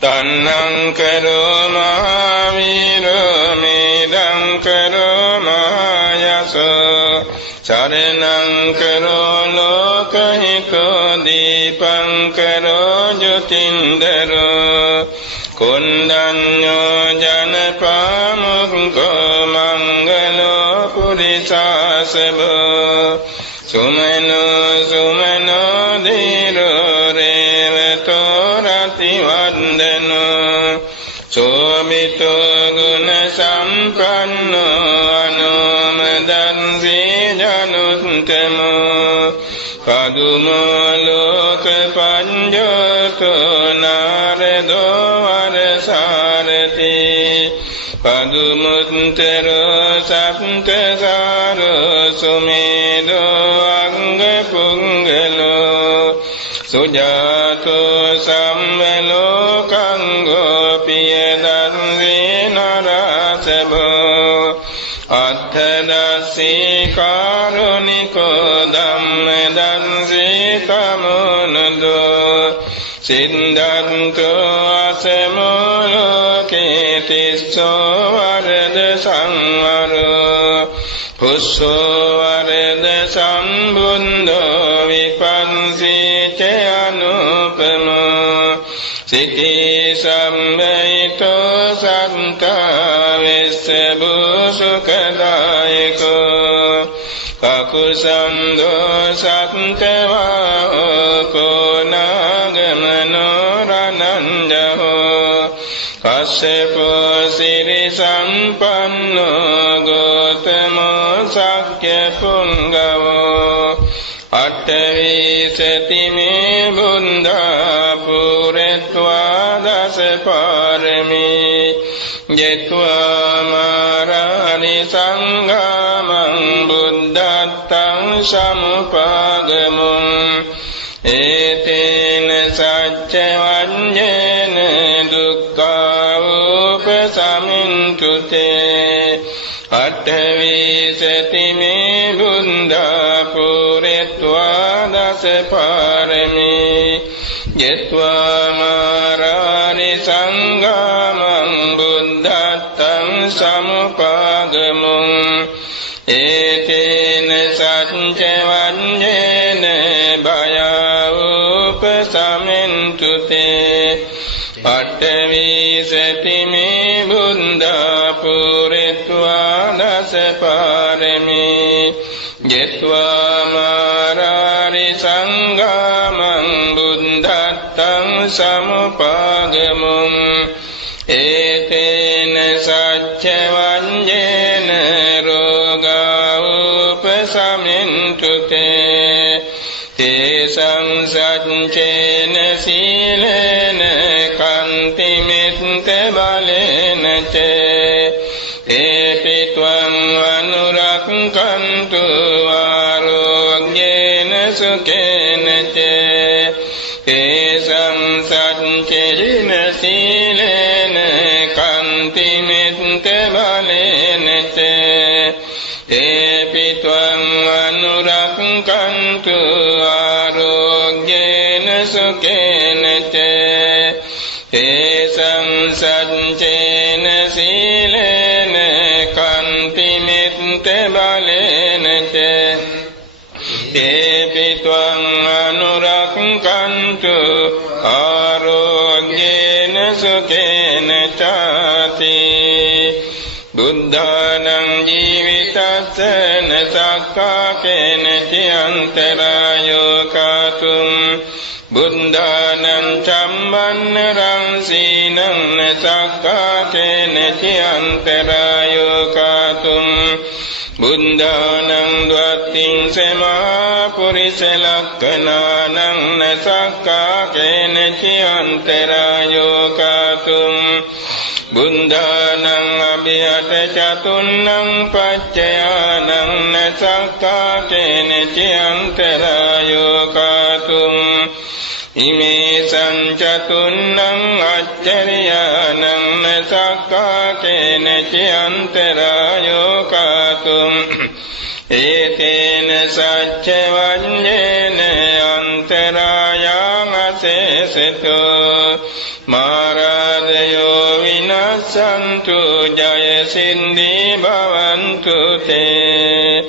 තන්නං කරෝ මහාවීරෝ මේදං කරෝ මහායසෝ චරණං කරෝ ලෝකහිතෝ දීපං කරෝ ජ්‍යොතින්දරෝ කුණ්ඩඤ්ඤෝ ජනපාමුක්ඛෝ මංගලෝ පුරිසාසබෝ සුමනෝ සුමනෝ ධීරෝ රේවතෝ රතිවන්දනෝ සෝමිතෝ ගුණ සම්පන්නෝ අනුමදන්සේ ජනුත්තමෝ පදුමෝ ලෝක පඤ්ඤතෝ නාරදෝ වරසාරති පදුමුත්තරෝ සප්තසාරෝ සුමේදෝ අංග පුංගලෝ සුජාතෝ සම්මලෝකං ගෝපිය දන්සේ නරසබෝ අත්ථදස්සී කාරුණිකෝ ධම්ම දන්සේ තමනදෝ සින්දන්තෝ අසමෝ ලෝකේ තිස්සෝ වරද සංවරෝ පුස්සෝ වරද සම්බුද්ධෝ විපන්සිච අනුපමෝ සිකී සම්මයිතෝ සත්තා විස්සබෝ සුඛදායකෝ කකුසන්දෝ සත්තවා කෝනාගමනෝ රනන්දහෝ කස්සපෝ සිරි සම්පන්නෝ ගෝතමෝ සක්්‍ය පුංගවෝ අට්ඨවිසතිමේ බුද්ධා පුරත්වා දස පාරමී ජෙත්වා මාරානි සංඝාමං බුද්ධත්තං සමුපාගමුං ඒතේන සච්ච වඤ්ඤේන දුක්ඛා උපසමින්තුතේ අට්ඨවිසතිමේ බුද්ධා පුරත්වා දස පාරමී ජෙත්වා මාරානි සංඝාමං බුද්ධත්තං සමුපාගමුං ඒතේන සච්ච වඤ්ඤේන භයෝපසමින්තුතේ අට්ඨවිසතිමේ බුද්ධා පුරත්වා දස පාරමී ජෙත්වා මාරානි සංඝාමං බුද්ධත්තං සමුපාගමුං ඒතේන සච්ච වඤ්ඤේන රෝගා උපසමින්තුතේ තේසං සච්චේන සීලේන කන්ති මිත්ත බලේන චේ තේපි ත්වං අනුරක්ඛන්තු ආරෝග්‍යේන සුඛේන චේ තේසං සච්චේන සීලේන කන්ති මිත්ත බලේන චේ තේපි ත්වං අනුරක්ඛන්තු ආරෝග්‍යේන සුඛේන චේ තේසං සච්චේන සීලේන කන්ති මිත්ත බලේන චේ තේපි ත්වං අනුරක්ඛන්තු ආරෝග්‍යේන සුඛේන චාති බුද්ධානං ජීවිතස්සන සක්කාකේන චියන්තරායෝ කාතුම් බුද්ධානං චම්මන්නරං සීනං සක්කාකේන චියන්තරායෝ කාතුම් බුද්ධානං ද්වත්තිං සමා පුරිස ලක්ඛනානං නසක්කාකේන චියන්තරායෝ කාතුම් බුද්ධානං අභියට චතුන්නං පච්චයානං නසක්කාචේන චයන්තරායෝ කාතුම් ඉමේ සංචතුන්නං අච්චරියානං නසක්කාචේන චයන්තරායෝ කාතුම් ඒතේන සච්ච වඤ්ඤේන අන්තරායං අසේසතෝ මාරාදයෝ විනස්සන්තු ජය සින්දී භවන්තු තේ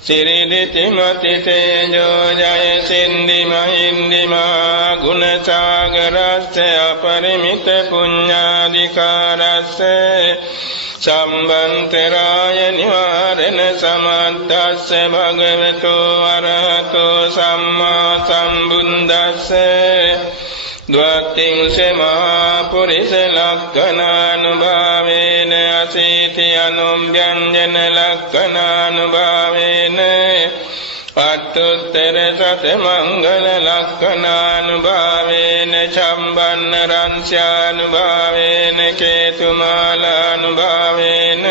සිරිදිති මති තේජෝ ජය සින්දි මහින්දිමා ගුණසාගරස්ස අපරිමිත පුඤ්ඤාධිකාරස්ස සම්බන්තරාය නිවාරණ සමද්දස්ස භගවතෝ අරහතෝ සම්මා සම්බුද්දස්ස ද්වත්තිංස මහා පුරිස ලක්ඛනානුභාවේන අසීති අනුභ්‍යංජන ලක්ඛනානුභාවේන අට්ඨුත්තර සත මංගල ලක්ඛනානුභාවේන චම්බන්න රංස්‍යානුභාවේන කේතුමාලානුභාවේන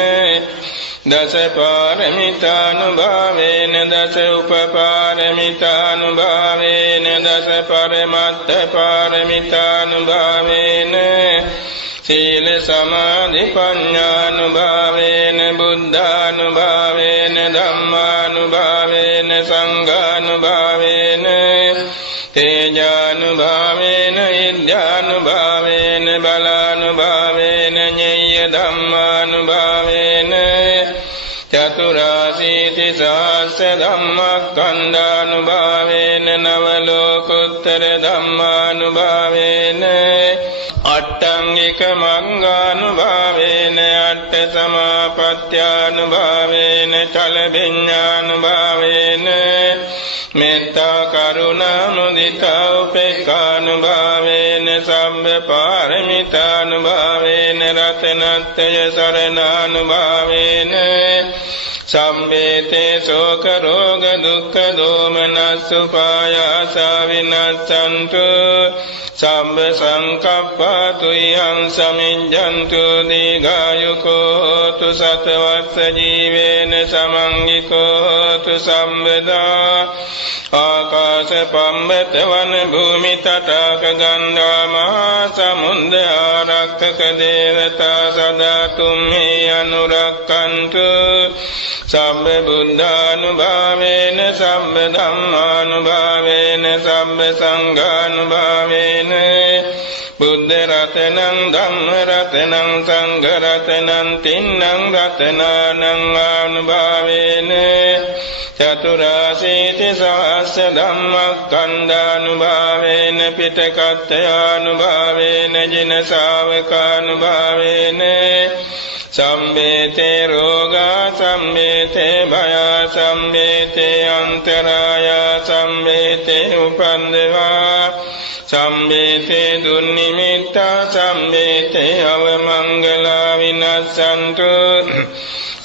දස පාරමිතානුභාවේන දස උපපාරමිතානුභාවේන දස පරමත්ත පාරමිතානුභාවේන සීල සමාධි ප්‍රඥානුභාවේන බුද්ධානුභාවේන ධම්මානුභාවේන සංඝානුභාවේන තේජානුභාවේන ඉද්ධානුභාවේන බලානුභාවේන ඤෙය්‍ය ධම්මානුභාවේන චතුරාසීති සහස්ස ධම්මස්කන්ධානුභාවේන නව ලෝකෝත්තර ධම්මානුභාවේන අට්ඨංගික මග්ගානුභාවේන අට්ඨ සමාපත්‍යානුභාවේන චල විඤ්ඤානුභාවේන මෙත්තා කරුණා මුදිතා උපේක්ඛානුභාවේන සම්බ පාරමිතානුභාවේන රතනත්ත්‍ය සරණානුභාවේන සම්මේතේ ශෝක රෝග දුක්ඛ දෝමනස් උපායාසා විනස්සන්තු සම්බ සංකප්පතු යං සමිඤ්ඤන්තු දීඝායුකෝ හෝතු සතවස්ස ජීවේන සමංගිකෝ හෝතු සම්බදා ආකාශ පම්බත වන භූමි තටාක ගන්ධා මහා සමුද්ද ආරක්ෂක දේවතා සදා තුම්හි අනුරක්ඛන්තු සම්බ බුද්ධානුභාවේන සම්බ ධම්මානුභාවේන සම්බ සංඝානුභාවේන බුද්ධ රතනං ධම්ම රතනං සංඝ රතනං තින්නං රතනානං ආනුභාවේන චතුරාසීති සහස්ස ධම්මස්කන්ධානුභාවේන පිටකත්ථයානුභාවේන ජින ශාවකානුභාවේන සම්මේතේ රෝගා සම්මේතේ භයා සම්මේතේ අන්තරායා සම්මේතේ උපන්දවා සම්මේතේ දුන්නිමිත්තා සම්මේතේ අවමංගලා විනස්සන්තු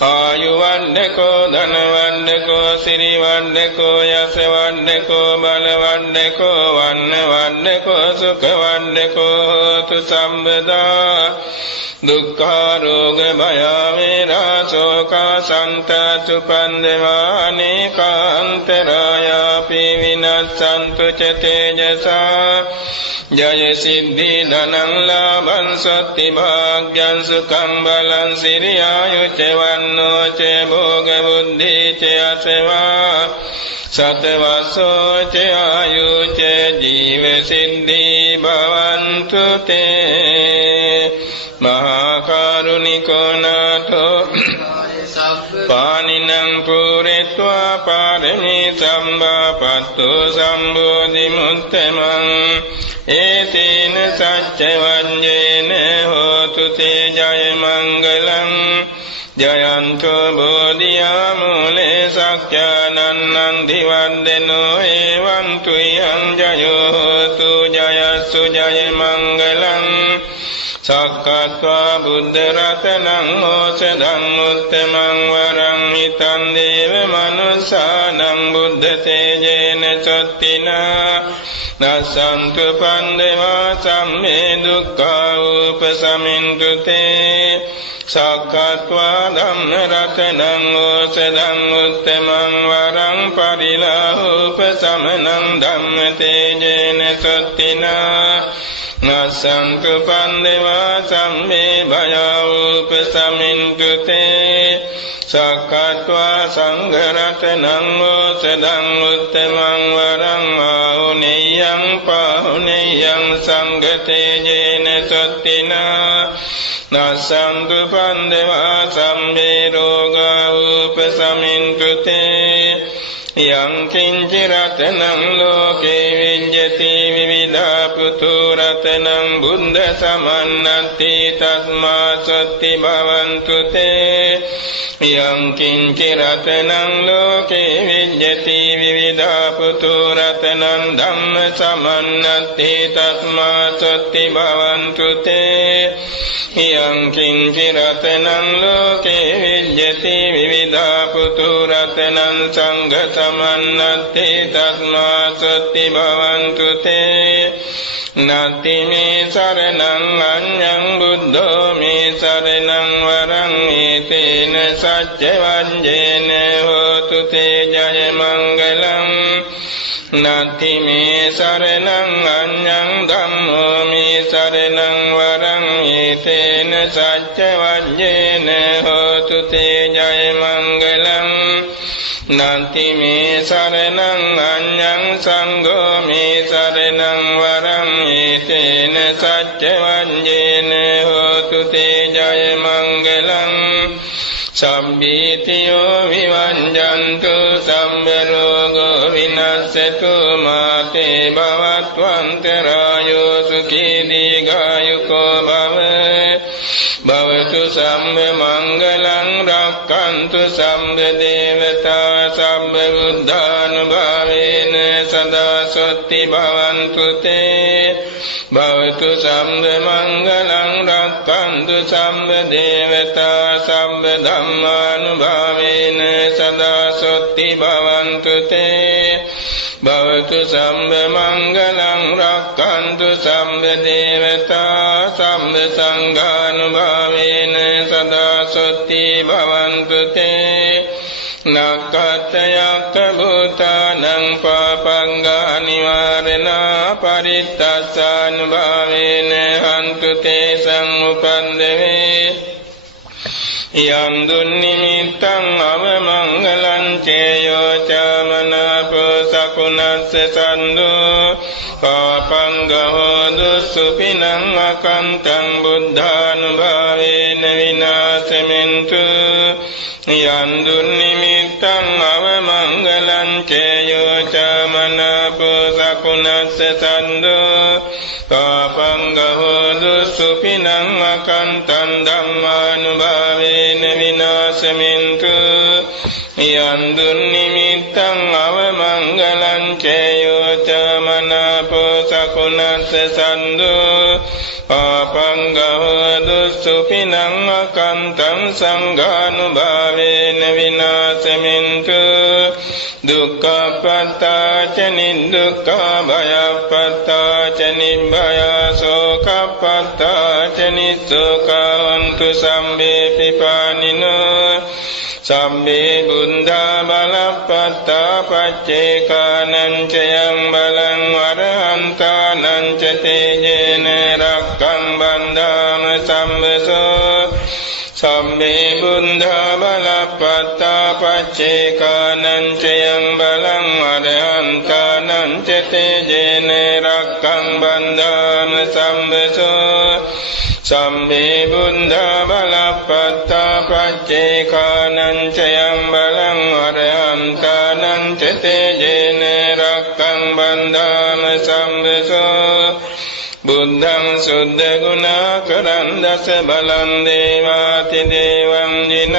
ආයු වණ්ඩකෝ ධන වණ්ඩකෝ සිරි වණ්ඩකෝ යස වණ්ඩකෝ බල වණ්ඩකෝ වන්න වණ්ඩකෝ සුඛ වණ්ඩකෝ හෝතු සම්බදා දුක්ඛ රෝග භය වේරා ශෝක සන්තතු පන්දවානේ කාන්තරායාපි විනස්සන්තු ච තේජසා ජය සිද්ධි ධනං ලාභං සත්‍ති භාග්‍යං සුඛං බලං සිරියායු ච වන්නෝ ච භෝග බුද්ධි ච අසවා සතවසෝ ච ආයු ච ජීව සිද්ධි භවන්තු තේ මහා කරුණිකෝ නාථෝ පානිනං පුරෙත්වා පාරමී සම්බාපත්තෝ සම්බෝධි මුත්තමං ඒතේන සච්ච වඤ්ඤේන හෝතු තේ ජය මංගලං ජයන්තෝ බෝධියා මූලේ සක්ඛානන්නං දිවන්දනෝ එවං තුයං ජයෝ හෝතු ජයස්සු ජය මංගලං සක්කත්වා බුද්ධ රතනං ඕසදං උත්තමං වරං හිතං දේව මනුස්සානං බුද්ධ තේජේන චොත්තිනා නසන්තු පන්දවා සම්මේ දුක්ඛා උපසමින්තු තේ සක්කත්වා ධම්ම රතනං ඕසදං උත්තමං වරං පරිලාහෝපසමනං ධම්ම තේජේන චොත්තිනා නසංතු පන්දවා සම්මේ භයෝපසමින්තු තේ සක්කත්වා සංඝ රතනං ඕසදං උත්තමං වරං ආහුනේයං පාහුනේයං සංඝ තේජේන චොත්තිනා නසංතු පන්දවා සම්මේ රෝගා උපසමින්තු තේ යං කිංචි රතනං ලෝකේ විඤ්ඤති විවිධා පුතු රතනං බුද්ධ සමන්නති තස්මා සොත්ති භවන්තු තේ යං කිංචි රතනං ලෝකේ විඤ්ඤති විවිධා පුතු රතනං ධම්ම සමන්නති තස්මා සොත්ති භවන්තු තේ යං කිංචි රතනං ලෝකේ විඤ්ඤති විවිධා පුතු රතනං සංඝ සමන්නති තස්මා සොත්ති භවන්තු තේ නත්ති මේ සරණං අඤ්ඤං බුද්ධෝ මේ සරණං වරං ඒතේන සච්ච වංජේන හෝතු තේ ජය මංගලං නත්ති මේ සරණං අඤ්ඤං ධම්මෝ මේ සරණං වරං ඒතේන සච්ච වංජේන හෝතු තේ ජය මංගලං නත්ති මේ සරණං අඤ්ඤං සංඝෝ මේ සරණං වරං ඒතේන සච්ච වංජේන හෝතු තේ ජය මංගලං සම්බීතියෝ විවංජන්තු සම්බ රෝගෝ විනස්සතු මාතේ භවත්වන්තරායෝ සුඛී දීඝායුකෝ භව භවතු සම්බ මංගලං රක්ඛන්තු සම්බ දේවතා සම්බ බුද්ධානුභාවේන සදා සොත්ති භවන්තු තේ භවතු සම්බ මංගලං රක්ඛන්තු සම්බ දේවතා සම්බ ධම්මානුභාවේන සදා සොත්ති භවන්තු තේ භවතු සම්බ මංගලං රක්ඛන්තු සම්බ දේවතා සම්බ සංඝානුභාවේන සදා සොත්ති භවන්තු තේ නක්ඛතයක්ඛ භූතානං පාපංගා නිවාරණා පරිත්තස්සානුභාවේන හන්තු තේ සංඋපන්දවේ යම් දුන්නිමිත්තං අවමංගලං චේයෝ චමනාපෝ සකුණස්ස සන්දෝ පාපංගෝ දුස්සුපිනං අකන්තං බුද්ධානුභාවේන විනාශෙමින්තු යම් දුන්නිමිත්තං අවමංගලං චේයෝ චමනාපෝ සකුණස්ස සන්දෝ පාපංගෝ දුස්සුපිනං අකන්තං ධම්මානුභාවේන විනාශෙමින්තු යම් දුන්නිමිත්තං අවමංගලං චේයෝ චමනාපෝ සකුණස්ස සන්දෝ පාපංගෝ දුස්සුපිනං අකන්තං සංඝානුභාවේන විනාශෙමින්තු දුක්ඛපත්තාච නිදුක්ඛා භයපත්තාච නිභයා සෝකපත්තාච නිස්සෝකවන්තු සම්මේ පිපානිනෝ සම්මේ බුද්ධා බලප්පත්තා පච්චේකානං චයං බලං වරහන්තානං ච තේජේන රක්ඛං බන්ධාන සම්බසෝ සම්මේ බුද්ධා බලප්පත්තා පච්චේකානං චයං බලං වරහන්තානං ච තේජේන රක්ඛං බන්ධාන සම්බසෝ සම්මේ බුද්ධා බලප්පත්තා පච්චේකානං චයං බලං වරහන්තානං ච තේජේන රක්ඛං බන්ධාන සම්බසෝ බුද්ධං සුද්ධ ගුණාකරං දස බලං දේවාති දේවං දිනං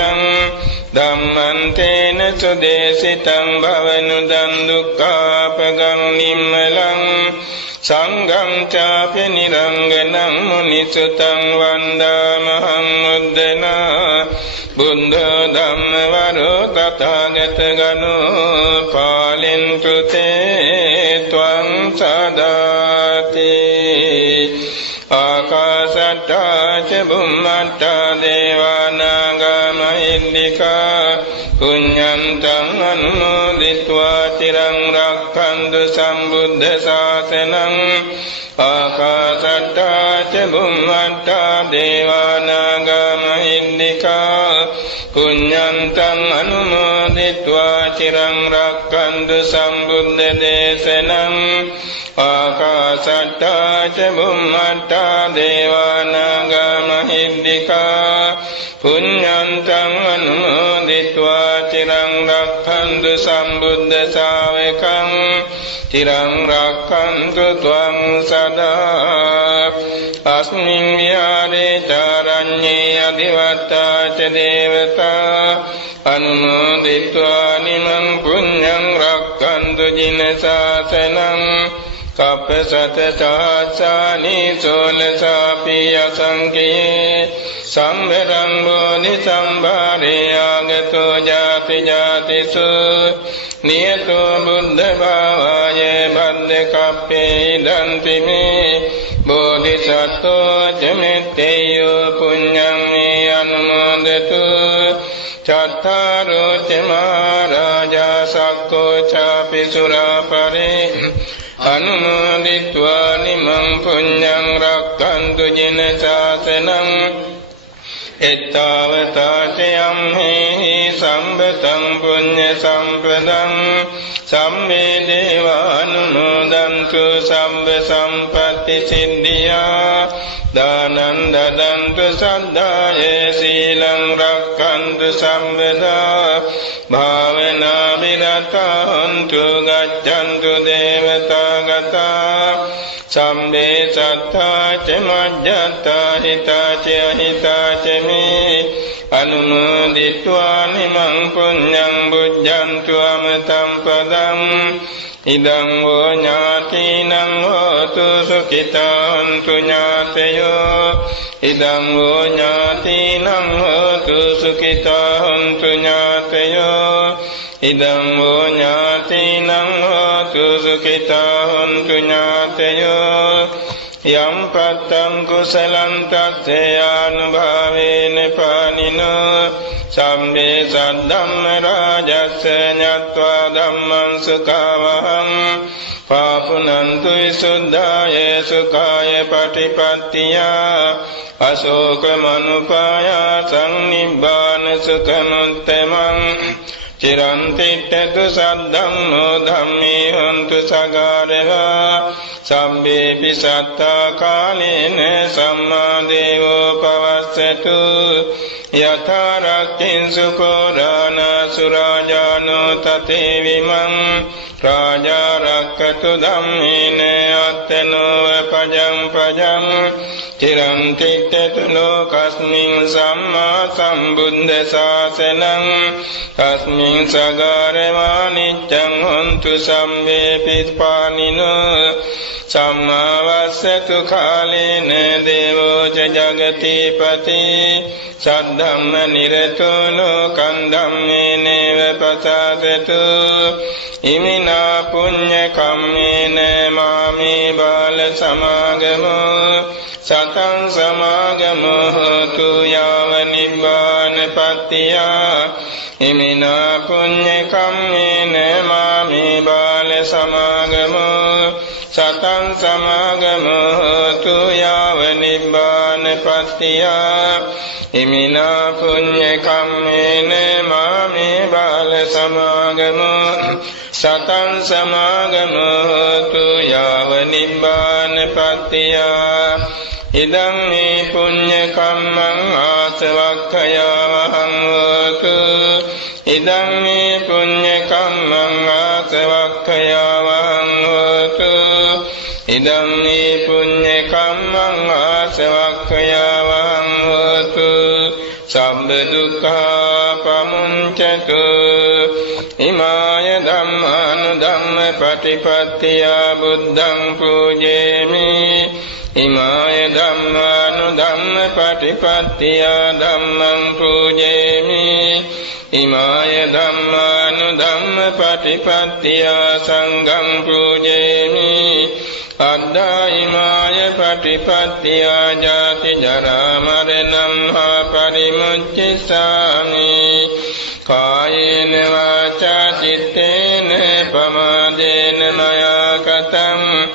ධම්මං තේන සුදේසිතං භවනුදං දුක්ඛාපගං නිම්මලං සංඝං චාපි නිරංගනං මුනිසුතං වන්දාමහං මුද්දනා බුද්ධ ධම්ම වරෝ තථාගත ගණෝ පාලින්තු තේ ත්වං සදාති ආකාශට්ටා ච බුම්මට්ටා දේවානාගා මහින්దికා පුඤ්ඤන්තං අනුමෝදිत्वा තිරං රක්ඛන්තු සම්බුද්ධ ශාසනං ආකාශට්ටා ච බුම්මට්ටා දේවානාගා මහින්దికා පුඤ්ඤන්තං අනුමෝදිत्वा තිරං රක්ඛන්තු සම්බුද්ධ දේශනං ආකාශට්ටා ච බුම්මට්ටා දේවානාගා මහින්దికා පුඤ්ඤන්තං අනුමෝදිत्वा තිරං රක්ඛන්තු සම්බුද්ධ ශාවකං තිරං රක්ඛන්තු ත්වං සදා අස්මින් විහාරේ චාරඤ්ඤේ අධිවත්තා ච දේවතා අනුමෝදිत्वा නිමං පුඤ්ඤං රක්ඛන්තු ජින ශාසනං කප්පසත සාසානි සෝලසාපි අසංකේ සම්වරං බෝධි සම්භාරේ ආගතෝ ජාති ජාතිසු නියතෝ බුද්ධ භාවය බද්ද කප්පේ දන්ති මේ බෝධිසත්වෝ චමෙත්තේයෝ පුඤ්ඤං මේ අනුමෝදතු චත්තාරෝ ච මහරජා සක්කෝ චාපි සුරාපරේ අනුමෝදිत्वा නිමං පුඤ්ඤං රක්ඛන්තු ජින ශාසනං එත්තාවතා ච යම්හි සම්බතං පුඤ්ඤ සම්පදං සම්මේ දේවානුමෝදන්තු සම්බ සම්පatti සිද්ධියා දානං දදන්තු සද්ධායේ සීලං රක්ඛන්තු සම්බදා භාවනා විරතන්තු ගච්ඡන්තු දේවතා ගතා සම්මේ සත්තා ච මජ්ජත්තා හිතා ච අහිතා ච මේ අනුමෝදිत्वा නිමං පුඤ්ඤං බුද්ධන්තු අමතං පදං ඉදං වූ ඥාතිනං හෝතු සුඛිතාන්තු ඥාතයෝ ඉදං වූ ඥාතිනං හෝතු සුඛිතාන්තු ඥාතයෝ ඉදං වූ ඥාතිනං හෝතු සුඛිතාන්තු ඥාතයෝ යම් පත්තං කුසලං තස්සයානුභාවේන පානිනෝ සම්මේ සද්ධම්ම රාජස්ස ඤත්වා ධම්මං සුඛවහං පාපුනන්තු විසුද්ධාය සුඛාය පටිපත්තියා අශෝක මනුපායාසං නිබ්බාන සුඛමුත්තමං චිරං තිට්ඨතු සද්ධම්මෝ ධම්මේ හොන්තු සගාරවා සම්බේපි සත්තා කාලේන සම්මා දේවෝ පවස්සතු යථා රක්ඛින්සු පුරාණ සුරාජානෝ තතේ විමං රාජා රක්ඛතු ධම්මේන අත්තනෝ පජං පජං චිරං තිට්ඨතු ලෝකස්මින් සම්මා සම්බුද්ධ ශාසනං තස්මින් සගාරවා නිච්ඡං හොන්තු සම්මේපි පානිනෝ සම්මා වස්සතු කාලේන දේවෝ ච ජගතිපති සද්ධම්ම නිරතෝ ලෝකං ධම්මේනේව පසාසතු ඉමිනා පුඤ්ඤ කම්මේන මාමේ බාල සමාගමෝ සතං සමාගමෝ හෝතු යාව නිබ්බාන පත්තියා ඉමිනා පුඤ්ඤ කම්මේන මාමේ බාල සමාගමෝ සතං සමාගමෝ හෝතු යාව නිබ්බාන පත්තියා ඉමිනා පුඤ්ඤ කම්මේන මාමේ බාල සමාගමෝ සතං සමාගමෝ හෝතු යාව නිබ්බාන පත්තියා ඉදං මේ පුඤ්ඤ කම්මං ආසවක්ඛයවහං හෝතු ඉදං මේ පුඤ්ඤ කම්මං ආසවක්ඛයවහං හෝතු ඉදං මේ පුඤ්ඤ කම්මං ආසවක්ඛයවහං හෝතු සම්බ දුක්ඛා පමුඤ්චතු ඉමාය ධම්මානු ධම්ම පටිපත්තිය බුද්ධං පූජේමි ඉමාය ධම්මානු ධම්ම පටිපත්තිය ධම්මං පූජේමි ඉමාය ධම්මානු ධම්ම පටිපත්තිය සංඝං පූජේමි අද්දා ඉමාය පටිපත්තිය ජාති ජරා මරණං හා පරිමුච්ඡිසාමි කායේන වාචා චිත්තේන පමාදේන මයා කතං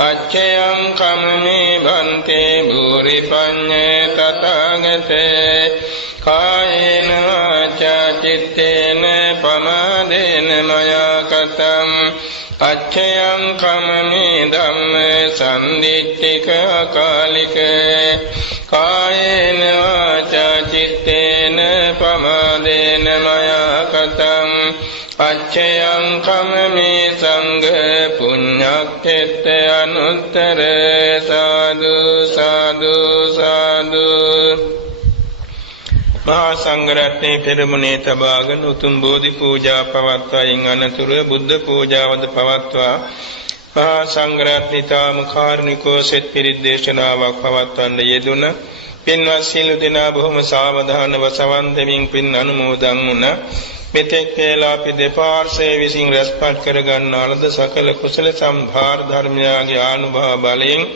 අච්ඡයං කම්මේ බන්තේ භූරි පඤ්ඤේ තථාගතේ කායේන වාචා චිත්තේන පමාදේන මයා කතං අච්ඡයං කම්මේ ධම්ම සම්දිට්ඨික අකාලික කායේන වාචා චිත්තේන පමාදේන මයා කතං අච්ඡයං කම්මේ සංඝ පුඤ්ඤක්ඛෙත්ත අනුත්තර සාදු සාදු සාදු මහා සංඝරත්නයේ පෙරමුණේ තබාගෙන උතුම් බෝධි පූජා පවත්වායින් අනතුරු බුද්ධ පූජාවද පවත්වා මහා සංඝරත්නිතාම කාරුණිකව සෙත් පිරිත් දේශනාවක් පවත්වන්න යෙදුණ පින්වත් සියලු දෙනා බොහොම සාවධානව සවන් දෙමින් පින් අනුමෝදන් වුණ මෙතෙක් වේලා අපි දෙපාර්ශ්වයේ විසින් රැස්පත් කර ගන්නා ලද සකල කුසල සම්භාර ධර්මයාගේ ආනුභාව බලයෙන්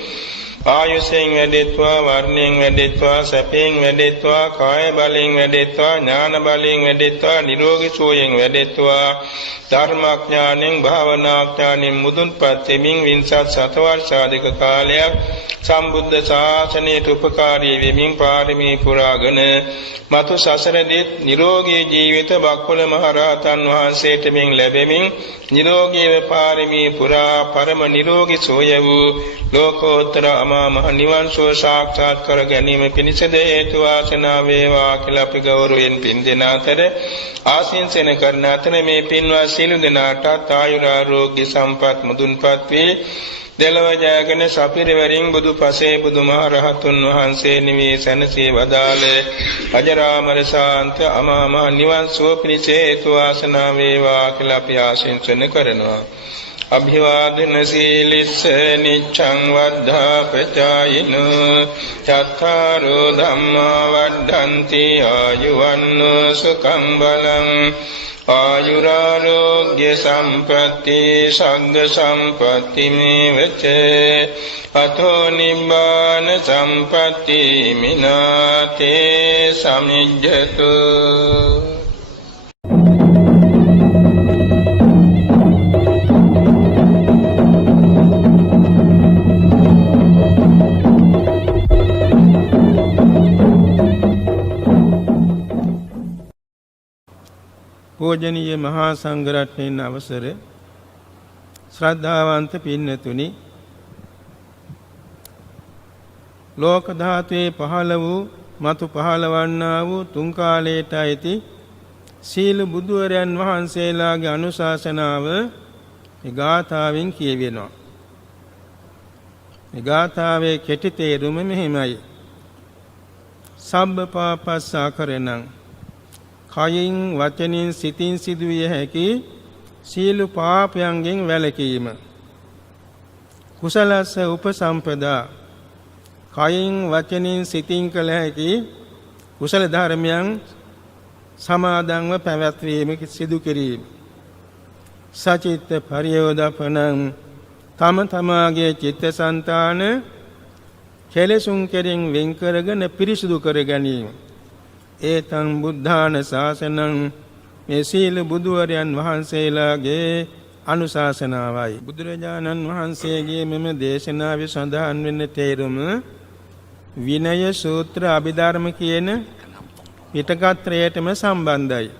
ආයුෂයෙන් වැඩෙත්වා වර්ණයෙන් වැඩෙත්වා සැපයෙන් වැඩෙත්වා කාය බලයෙන් වැඩෙත්වා ඥාන බලයෙන් වැඩෙත්වා නිරෝගී සුවයෙන් වැඩෙත්වා ධර්මාඥානෙන් භාවනාඥානෙන් මුදුන්පත් වෙමින් වින්සත් සතවර්ෂාධික කාලයක් සම්බුද්ධ ශාසනයට උපකාරී වෙමින් පාරමී පුරාගෙන මතු සසරදී නිරෝගී ජීවිත බක්වල මහරහතන් වහන්සේට මෙන් ලැබෙමින් නිරෝගීව පාරමී පුරා පරම නිරෝගී සෝය වූ ලෝකෝත්තර අමා මහ නිවන් සුව සාක්ෂාත් කර ගැනීම පිණිසද හේතු වාසනා වේවා කියලා අපි ගෞරවයෙන් පින් දෙන අතර ආශිංසන කරන අතර මේ පින්වත් සියලු දෙනාට ආයුරාෝග්‍ය සම්පත් මුදුන්පත් වේ දෙලව ජයගෙන සපිරවරින් බුදු පසේ බුදුමහරහතුන් වහන්සේ නිවී සැනසී වදාළ අජරාමර ශාන්ත අමා මහ නිවන් සුව පිණිස හේතු වාසනා වේවා කියලා අපි ආශිංසන කරනවා අභිවාදන සීලිස්ස නිච්ඡං වද්ධාපචායිනෝ චත්තාරෝ ධම්මා වඩ්ඩන්ති ආයුවන්නෝ සුඛං බලං ආයුරාෝග්‍ය සම්පatti සග්ග සම්පatti මේවච අතෝ නිබ්බාන සම්පatti මිනාතේ සමිජ්ජතු පූජනීය මහා සංඝරත්නයන් අවසර ශ්‍රද්ධාවන්ත පින්නතුනි ලෝක ධාතුවේ පහළ වූ මතු පහළවන්නා වූ තුන් කාලයට ඇති සීල බුදුවරයන් වහන්සේලාගේ අනුශාසනාව මේ ගාථාවෙන් කියවෙනවා. මේ ගාථාවේ කෙටි තේරුම මෙහිමයි. සබ්බ පාපස්සාකරණං කයින් වචනින් සිතින් සිදුවිය හැකි සීල පාපයන්ගෙන් වැළකීම. කුසලස්ස උපසම්පදා කයින් වචනින් සිතින් කළ හැකි කුසල ධර්මයන් සමාදන්ව පැවැත්වීම සිදු කිරීම. සචිත්ත පරියෝදපණං තම තමාගේ චිත්තසංතාන කෙලෙසුන් කෙරෙන් වෙන් කරගෙන පිරිසුදු කර ගැනීම. ඒතං බුද්ධාන ශාසනං මේ සීල බුදුවරයන් වහන්සේලාගේ අනුශාසනාවයි. බුදුරජාණන් වහන්සේගේ මෙම දේශනාවේ සඳහන් වෙන තේරුම විනය සූත්‍ර අභිධර්ම කියන පිටකත්‍රයටම සම්බන්ධයි.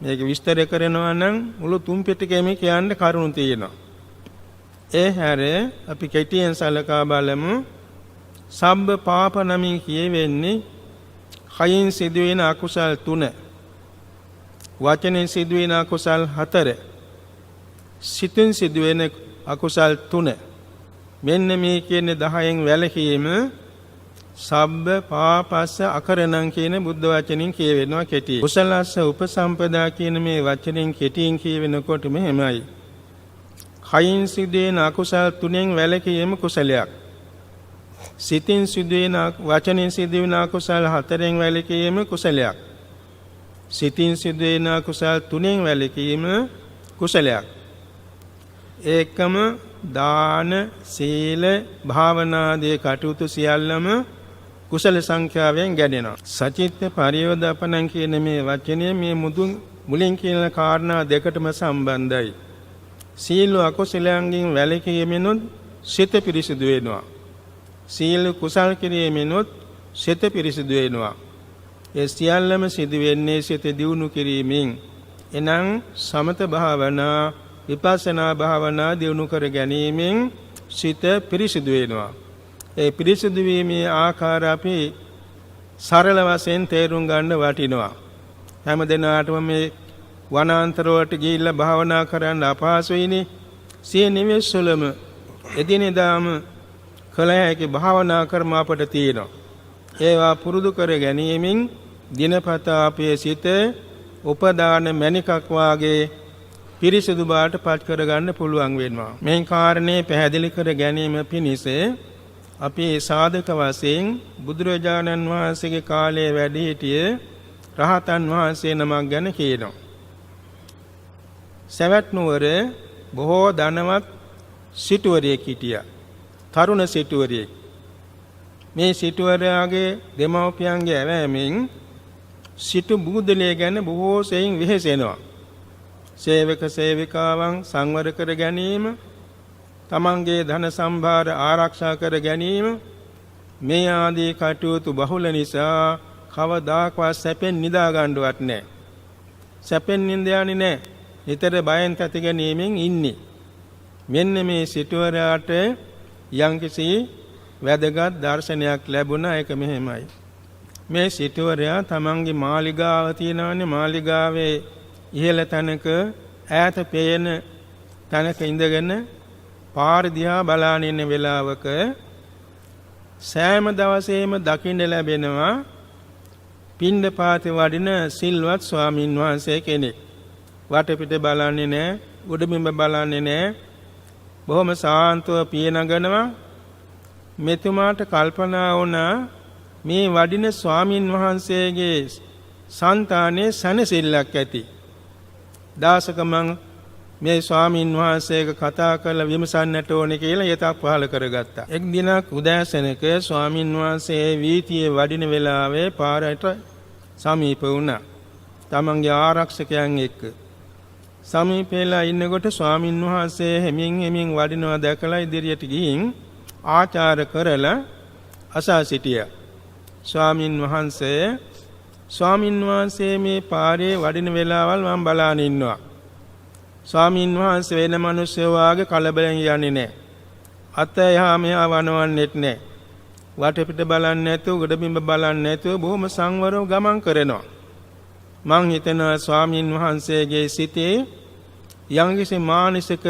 මේක විස්තර කරනවා නම් මුළු තුන් පිටකෙම කියන්න කරුණු තියෙනවා. ඒ හැර අපි කෙටියෙන් සලකා බලමු. සබ්බ පාප නමින් කියවෙන්නේ කයින් සිදුවෙන අකුසල් 3, වචනෙන් සිදුවෙන අකුසල් 4, සිතින් සිදුවෙන අකුසල් 3. මෙන්න මේ කියන 10න් වැළකීම සබ්බ පාපස්ස අකරණං කියන බුද්ධ වචනින් කියවෙනවා කෙටි. කුසලස්ස උපසම්පදා කියන මේ වචනෙන් කෙටියෙන් කියවෙනකොට මෙහෙමයි. කයින් සිදුවෙන අකුසල් තුනෙන් වැළකීම කුසලයක්. සිතින් සිදුවෙන වචනෙන් සිදුවෙන අකුසල් හතරෙන් වැළකීම කුසලයක්. සිතින් සිදුවෙන අකුසල් තුනෙන් වැළකීම කුසලයක්. ඒකම දාන, සීල, භාවනාදී කටයුතු සියල්ලම කුසල සංඛ්‍යාවෙන් ගැනෙනවා. සචිත්ත පරියෝදාපනං කියන මේ වචනය මේ මුලින් කියන කාරණා දෙකටම සම්බන්ධයි. සීල අකුසලයන්ගෙන් වැළකීමෙනුත් සිත පිරිසිදු වෙනවා. සීල කුසල් කිරීමෙනුත් සිත පිරිසිදු වෙනවා. ඒ සියල්ලම සිදු වෙන්නේ සිත දියුණු කිරීමෙන්. එනම් සමත භාවනා, විපස්සනා භාවනා දියුණු කර ගැනීමෙන් සිත පිරිසිදු වෙනවා. ඒ පිරිසිදු වීමේ ආකාර අපි සරල වශයෙන් තේරුම් ගන්න වටිනවා. හැම දිනාටම මේ වනාන්තර වලට ගිහිල්ලා භාවනා කරන්න අපහසුයිනේ. සිය නිවෙස්වලම එදිනෙදාම කළ හැකි භාවනා කර්ම අපට තියෙනවා. ඒවා පුරුදු කර ගැනීමෙන් දිනපතා අපේ සිත උපදාන මණිකක් වාගේ පිරිසිදු බවට පත් කරගන්න පුළුවන් වෙනවා. මේ කාරණේ පැහැදිලි කර ගැනීම පිණිස අපි සාධක වශයෙන් බුදුරජාණන් වහන්සේගේ කාලයේ වැඩ සිටිය රහතන් වහන්සේ නමක් ගැන කියනවා. සවැත් නුවර බොහෝ ධනවත් සිටුවරයෙක් හිටියා. තරුණ සිටුවරයෙක්. මේ සිටුවරයාගේ දෙමව්පියන්ගේ ඇවෑමෙන් සිටු බුදුදලේ ගැන බොහෝ සෙයින් වෙහෙසෙනවා. සේවක සේවිකාවන් සංවර කර ගැනීම, තමන්ගේ ධන සම්භාර ආරක්ෂා කර ගැනීම, මේ ආදී කටයුතු බහුල නිසා කවදාකවත් සැපෙන් නිදා ගන්නවත් නැහැ. සැපෙන් නිඳ යන්නේ නැහැ. නිතර බයෙන් තැති ගැනීමෙන් ඉන්නේ. මෙන්න මේ සිටුවරයාට යම්කිසි වැදගත් දර්ශනයක් ලැබුණා. ඒක මෙහෙමයි. මේ සිටුවරයා තමන්ගේ මාලිගාව තියෙනවානේ. මාලිගාවේ ඉහළ තැනක ඈත පේන තැනක ඉඳගෙන පාර දිහා බලාගෙන ඉන්න වෙලාවක සෑම දවසේම දකින්න ලැබෙනවා පිණ්ඩපාතේ වඩින සිල්වත් ස්වාමින් වහන්සේ කෙනෙක්. වටපිට බලන්නේ නැහැ, උඩබිම බලන්නේ නැහැ. බොහොම සාන්තව පිය නගනවා. මෙතුමාට කල්පනා වුණා මේ වඩින ස්වාමින් වහන්සේගේ సంతානේ සනසිල්ලක් ඇති. දාසකමං මේ ස්වාමින් වහන්සේක කතා කරලා විමසන්නට ඕනේ කියලා යතක් පහල කරගත්තා. එක් දිනක් උදෑසනක ස්වාමින් වහන්සේ වීථියේ වඩින වෙලාවේ පාරට සමීප වුණා. තමන්ගේ ආරක්ෂකයන් එක්ක සමීපෙලා ඉන්නකොට ස්වාමින් වහන්සේ හැමින් වඩිනවා දැකලා ඉදිරියට ගිහින් ආචාර කරලා අසා සිටියා. ස්වාමින් වහන්සේ මේ පාරේ වඩින වෙලාවල් මම බලාගෙන ඉන්නවා. ස්වාමින් වහන්සේ වෙන මිනිස්සු වාගේ කලබලෙන් යන්නේ නැහැ. අත එහා මෙහා වනවන්නෙත් නැහැ. වටපිට බලන්නේ නැතුව, ගොඩබිම්බ බලන්නේ නැතුව බොහොම සංවරව ගමන් කරනවා. මං හිතනවා ස්වාමින් වහන්සේගේ සිතේ යම්කිසි මානසික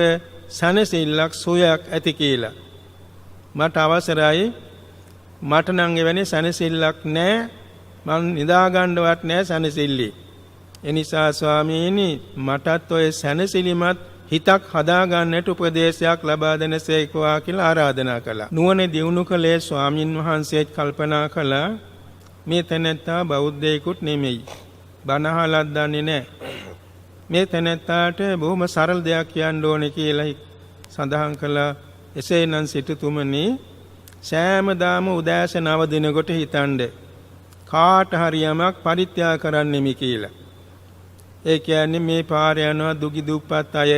සනසිල්ලක් සෝයක් ඇති කියලා. මට අවසරයි, මට නම් එවැනි සනසිල්ලක් නැහැ. මං නිදා ගන්නවත් නැහැ සනසිල්ලි. එනිසා ස්වාමීනි මටත් ඔය සනසිලිමත් හිතක් හදා ගන්නට උපදේශයක් ලබා දෙනසේකවා කියලා ආරාධනා කළා. නුවණ දියුණු කළේ ස්වාමින් වහන්සේත් කල්පනා කළා මේ තැනැත්තා බෞද්ධයෙකුත් නෙමෙයි. බණ අහලත් දන්නේ නැහැ. මේ තැනැත්තාට බොහොම සරල දෙයක් කියන්න ඕනේ කියලා සඳහන් කළා. එසේනම් සිටුතුමනි සෑමදාම උදෑසන අවදිනකොට හිතන්නේ කාට හරි යමක් පරිත්‍යාග කරන්නෙමි කියලා. ඒ කියන්නේ මේ පාර යනවා දුගි දුප්පත් අය,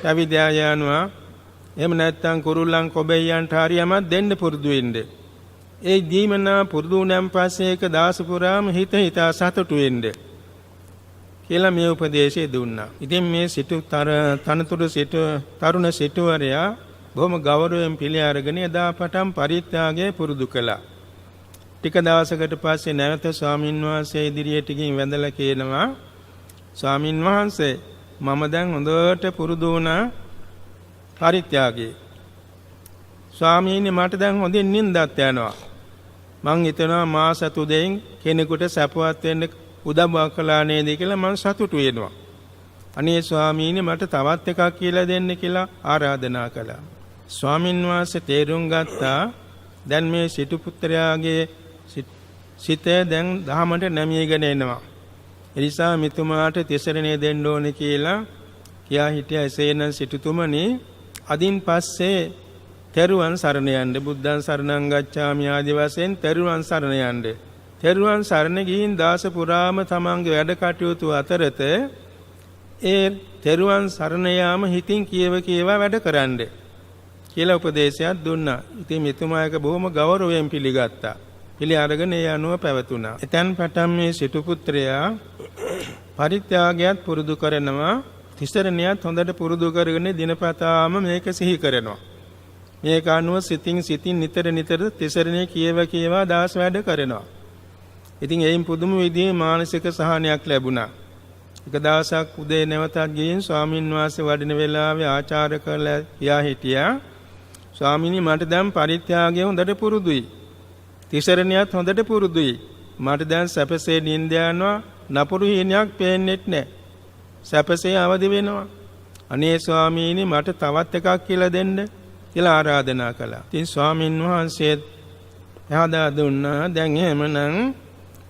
පැවිදි අය යනවා. එහෙම නැත්නම් කුරුල්ලන් කොබෙයන්ට හරි යමක් දෙන්න පුරුදු වෙන්න. ඒ දීමනා පුරුදු වුණාන් පස්සේ ඒක දාස පුරාම හිතා සතුටු වෙන්න කියලා මේ උපදේශය දුන්නා. ඉතින් මේ තරුණ සිටුවරයා බොහොම ගෞරවයෙන් පිළි අරගෙන එදා පටන් පරිත්‍යාගය පුරුදු කළා. ටික දවසකට පස්සේ නැවත ස්වාමින් වහන්සේ ඉදිරියට ගිහින් වැඳලා කියනවා ස්වාමින් වහන්සේ මම දැන් හොඳට පුරුදු වුණා පරිත්‍යාගයේ. ස්වාමීනි මට දැන් හොඳින් නිින්දත් යනවා. මං හිතනවා මාස 3 කෙනෙකුට සපවත් වෙන්න උදව්වක් කළා නේද කියලා මං සතුටු වෙනවා. අනේ ස්වාමීනි මට තවත් එකක් කියලා දෙන්න කියලා ආරාධනා කළා. ස්වාමින් වහන්සේ තේරුම් ගත්තා දැන් මේ සිටු පුත්‍රයාගේ සිතේ දැන් දහමට නැමීගෙන එනවා. ඒ නිසා මෙතුමාට තිසරණේ දෙන්න ඕනේ කියලා කියා හිටියා. එසේනම් සිටුතුමනි අදින් පස්සේ තෙරුවන් සරණ යන්න, බුද්ධං සරණං ගච්ඡාමි ආදී වශයෙන් තෙරුවන් සරණ යන්න. තෙරුවන් සරණ ගිහින් දාස පුරාම තමන්ගේ වැඩ කටයුතු අතරත ඒ තෙරුවන් සරණ යාම හිතින් කියව වැඩ කරන්න කියලා උපදේශයක් දුන්නා. ඉතින් මෙතුමා එක බොහොම ගෞරවයෙන් පිළිගත්තා. පිළි අරගෙන ඒ අනුව පැවතුණා. එතෙන් පටන් මේ සිටු පුත්‍රයා පරිත්‍යාගයත් පුරුදු කරනවා. තිසරණියත් හොඳට පුරුදු කරගෙන දිනපතාම මේක සිහි කරනවා. මේක අනුව සිතින් නිතර තිසරණේ කියවා දාස වැඩ කරනවා. ඉතින් එයින් පුදුම විදිහේ මානසික සහනයක් ලැබුණා. එක දවසක් උදේ නැවතත් ගිහින් ස්වාමින් වහන්සේ වඩින වෙලාවේ ආචාර්ය කරලා කියා හිටියා ස්වාමීනි මට දැන් පරිත්‍යාගය හොඳට පුරුදුයි. තිසරණියත් හොඳට පුරුදුයි. මට දැන් සැපසේ නිින්ද යනවා. නපුරු හීනයක් පේන්නෙත් නැහැ. සැපසේ අවදි වෙනවා. අනේ ස්වාමීනි මට තවත් එකක් කියලා දෙන්න කියලා ආරාධනා කළා. ඉතින් ස්වාමින් වහන්සේ එහදා දුන්නා. දැන් එහෙමනම්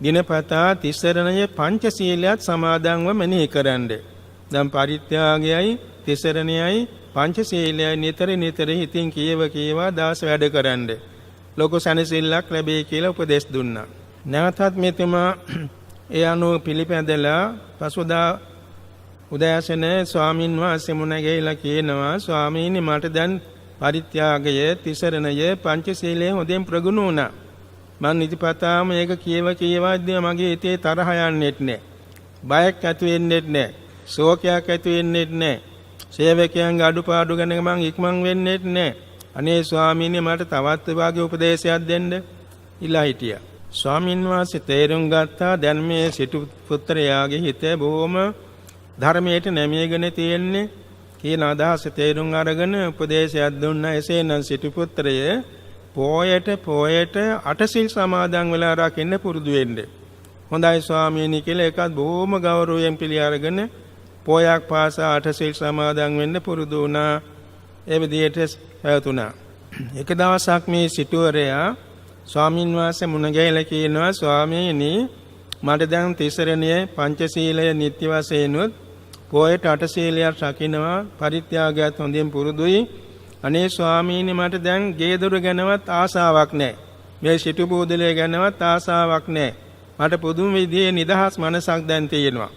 දිනපතා තිසරණයේ පංචශීලයත් සමාදන්ව මෙනෙහි කරන්න. දැන් පරිත්‍යාගයයි තිසරණයයි පංචශීලයයි නිතර හිතින් කියවා දාස වැඩ කරන්න. ලොකු සැනසෙල්ලක් ලැබේ කියලා උපදෙස් දුන්නා. නැවතත් මෙතුමා ඒ අනුව පිළිපැදලා පසුදා උදෑසන ස්වාමින් වහන්සේ මුණ ගැහිලා කියනවා ස්වාමීනි මට දැන් පරිත්‍යාගය තිසරණය පංචශීලයේ හොඳින් ප්‍රගුණ වුණා. මං නිතිපතාම මේක කියවද්දී මගේ හිතේ තරහ යන්නෙත් නැහැ. බයක් ඇති වෙන්නෙත් නැහැ. ශෝකයක් ඇති වෙන්නෙත් නැහැ. සේවකයන්ගේ අඩුපාඩු ගැන මං ඉක්මන් වෙන්නෙත් නැහැ. අනේ ස්වාමීනි මට තවත් වාගේ උපදේශයක් දෙන්න ඉල්ලා හිටියා. ස්වාමින් වහන්සේ තේරුම් ගත්තා දැන් මේ සිටු පුත්‍රයාගේ හිත බොහොම ධර්මයට නැමීගෙන තියෙන්නේ කියන අදහස තේරුම් අරගෙන උපදේශයක් දුන්නා. එසේනම් සිටු පුත්‍රය පොයට අටසිල් සමාදන් වෙලා රකින්න පුරුදු වෙන්න. හොඳයි ස්වාමීනි කියලා ඒකත් බොහොම ගෞරවයෙන් පිළි අරගෙන පොයක් පාසා අටසිල් සමාදන් වෙන්න පුරුදු වුණා. ඒ විදිහට පැවතුණා. එක දවසක් මේ සිටුවරයා ස්වාමින් වහන්සේ මුණ ගැහිලා කියනවා ස්වාමීනි මට දැන් තිසරණයේ පංචශීලය නිත්‍ය වශයෙන්ුත් පොයට අටශීලයක් රකින්නවා පරිත්‍යාගයත් හොඳින් පුරුදුයි. අනේ ස්වාමීනි මට දැන් ගේ දොර ගැනවත් ආසාවක් නැහැ. මේ සිටු බෝධලේ ගැනවත් ආසාවක් නැහැ. මට පුදුම විදිහේ නිදහස් මනසක් දැන් තියෙනවා.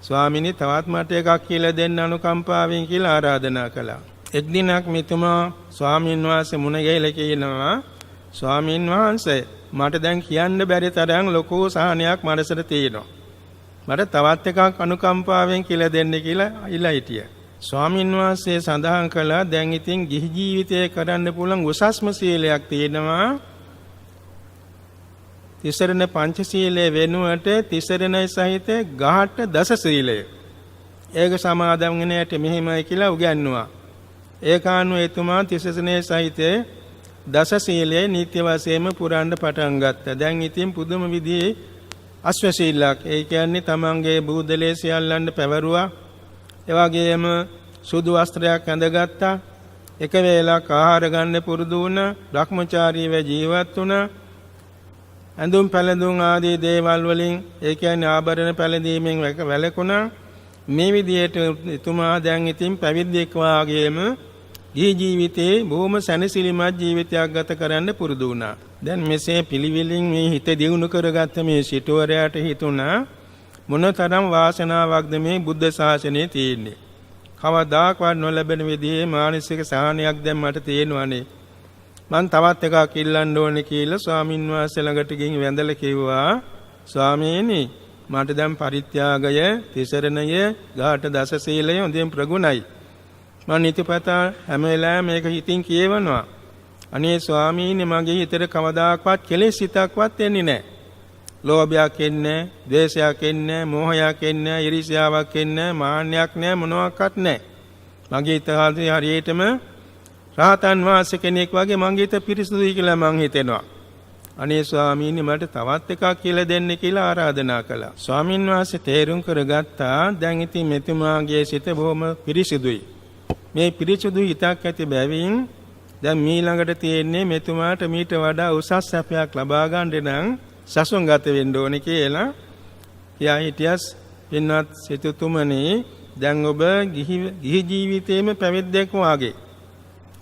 ස්වාමීනි තවත් මට එකක් කියලා දෙන්න අනුකම්පාවෙන් කියලා ආරාධනා කළා. එක් දිනක් මෙතුමා ස්වාමීන් වහන්සේ මුණ ගැහිලා කියනවා ස්වාමීන් වහන්සේ මට දැන් කියන්න බැරි තරම් ලොකු සහනයක් මනසට තියෙනවා. මට තවත් එකක් අනුකම්පාවෙන් කියලා දෙන්න කියලා ඉල්ලා හිටියා. ස්වාමින් වහන්සේ සඳහන් කළා දැන් ඉතින් ගිහි ජීවිතේ කරන්න පුළුවන් උසස්ම සීලයක් තියෙනවා. තිසරණ පංචශීලයේ වෙනුවට තිසරණයි සහිත ගාඨ දස සීලය. ඒක සමාදන් වෙන ඇට මෙහෙමයි කියලා උගන්වුවා. ඒකානුව එතුමා තිසරණේ සහිත දස සීලයේ නිත්‍ය වශයෙන්ම පුරන්න පටන් ගත්තා. දැන් ඉතින් පුදුම විදිහේ අශ්ව සීලයක්. ඒ කියන්නේ තමන්ගේ බූදලේ සියල්ලන් පැවරුවා. එවාගේම සුදු වස්ත්‍රයක් ඇඳගත්තා. එක වේලක් ආහාර ගන්න පුරුදු වුණා. භ්‍රමචාරීව ජීවත් වුණා. ඇඳුම් පැළඳුම් ආදී දේවල් වලින් ඒ කියන්නේ ආභරණ පැළඳීමෙන් වැළකුණා. මේ විදිහට එතුමා දැන් ඉතින් පැවිද්දෙක් වාගේම ගිහි ජීවිතේ බොහොම සැනසීමත් ජීවිතයක් ගත කරන්න පුරුදු වුණා. දැන් මෙසේ පිළිවිලින් මේ හිත දියුණු කරගත්ත මේ සිටුවරයාට හිතුණා මොනතරම් වාසනාවක්ද මේ බුද්ධ ශාසනයේ තියෙන්නේ. කවදාකවත් නොලැබෙන විදිහේ මානසික සහනයක් දැන් මට තියෙනවානේ. මං තවත් එකක් ඉල්ලන්න ඕනේ කියලා ස්වාමින් වහන්සේ ළඟට ගිහින් වැඳලා කිව්වා ස්වාමීනි මට දැන් පරිත්‍යාගය තිසරණය ගාඨ දස සීලය හොඳින් ප්‍රගුණයි. මම නිතිපතා හැම වෙලාවෙම මේක හිතින් කියවනවා. අනේ ස්වාමීනි මගේ හිතේ කවදාකවත් කෙලෙස් හිතක්වත් එන්නේ නැහැ. ලෝභයක් එන්නේ, ද්වේෂයක් එන්නේ, මෝහයක් එන්නේ, ඊර්ෂ්‍යාවක් එන්නේ, මාන්නයක් නැහැ, මොනවාක්වත් නැහැ. මගේ හිත හරියටම රහතන් වහන්සේ කෙනෙක් වගේ මගේ හිත පිරිසුදුයි කියලා මං හිතෙනවා. අනේ ස්වාමීනි මට තවත් එකක් කියලා දෙන්න කියලා ආරාධනා කළා. ස්වාමින් වහන්සේ තේරුම් කරගත්තා දැන් ඉතින් මෙතුමාගේ සිත බොහොම පිරිසිදුයි. මේ පිරිසිදු හිතක් ඇති බැවින් දැන් මීළඟට තියෙන්නේ මෙතුමාට මීට වඩා උසස් සැපයක් ලබා ගන්න නම් සසුන්ගත වෙන්න ඕනේ කියලා. එයා හිටියස් පින්වත් සිතුතුමනි දැන් ඔබ ගිහි ජීවිතයේම පැවිද්දෙක් වාගේ.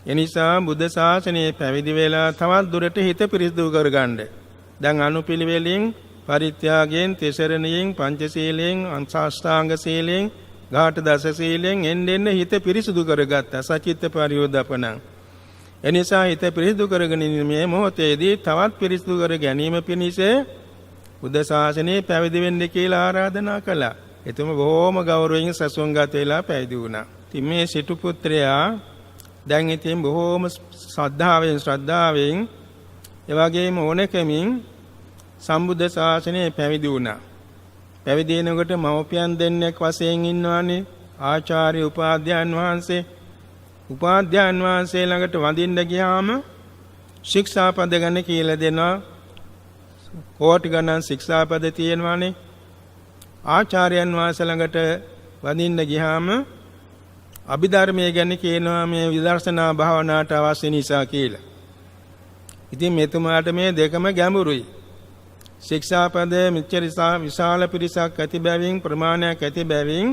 එනිසා බුද්ධ ශාසනයේ පැවිදි වෙලා තවත් දුරට හිත පිරිසිදු කරගන්න. දැන් අනුපිළිවෙලින් පරිත්‍යාගයෙන්, තිසරණයෙන්, පංචශීලයෙන්, අංශාෂ්ටාංග සීලයෙන්, ඝාට දස සීලයෙන් එන්න හිත පිරිසිදු කරගත්තා. සචිත්ත පරියෝදපණං. එනිසා හිත පිරිසිදු කරගෙන මේ මොහොතේදී තවත් පිරිසිදු කර ගැනීම පිණිස බුද්ධ ශාසනයේ පැවිදි වෙන්න කියලා ආරාධනා කළා. එතුම බොහොම ගෞරවයෙන් සසුන්ගත වෙලා පැවිදි වුණා. ඉතින් මේ සිටු පුත්‍රයා දැන් ඉතින් බොහොම ශ්‍රද්ධාවෙන් එවැගේම ඕනකමින් සම්බුද්ධ ශාසනයේ පැවිදි වුණා. පැවිදි වෙනකොට මව්පියන් දෙන්නෙක් වශයෙන් ඉන්නවානේ ආචාර්ය උපාධ්‍යයන් වහන්සේ. උපාධ්‍යයන් වහන්සේ ළඟට වඳින්න ගියාම ශික්ෂාපද ගැන කියලා දෙනවා. කෝටි ගණන් ශික්ෂාපද තියෙනවානේ. ආචාර්යයන් වහන්සේ ළඟට වඳින්න ගියාම අභිධර්මයේ ගැන කියනවා මේ විදර්ශනා භාවනාවට අවශ්‍ය නිසා කියලා. ඉතින් මෙතුමාට මේ දෙකම ගැඹුරුයි. ශික්ෂාපද මෙච්චර විශාල පිරිසක් ඇති බැවින් ප්‍රමාණයක් ඇති බැවින්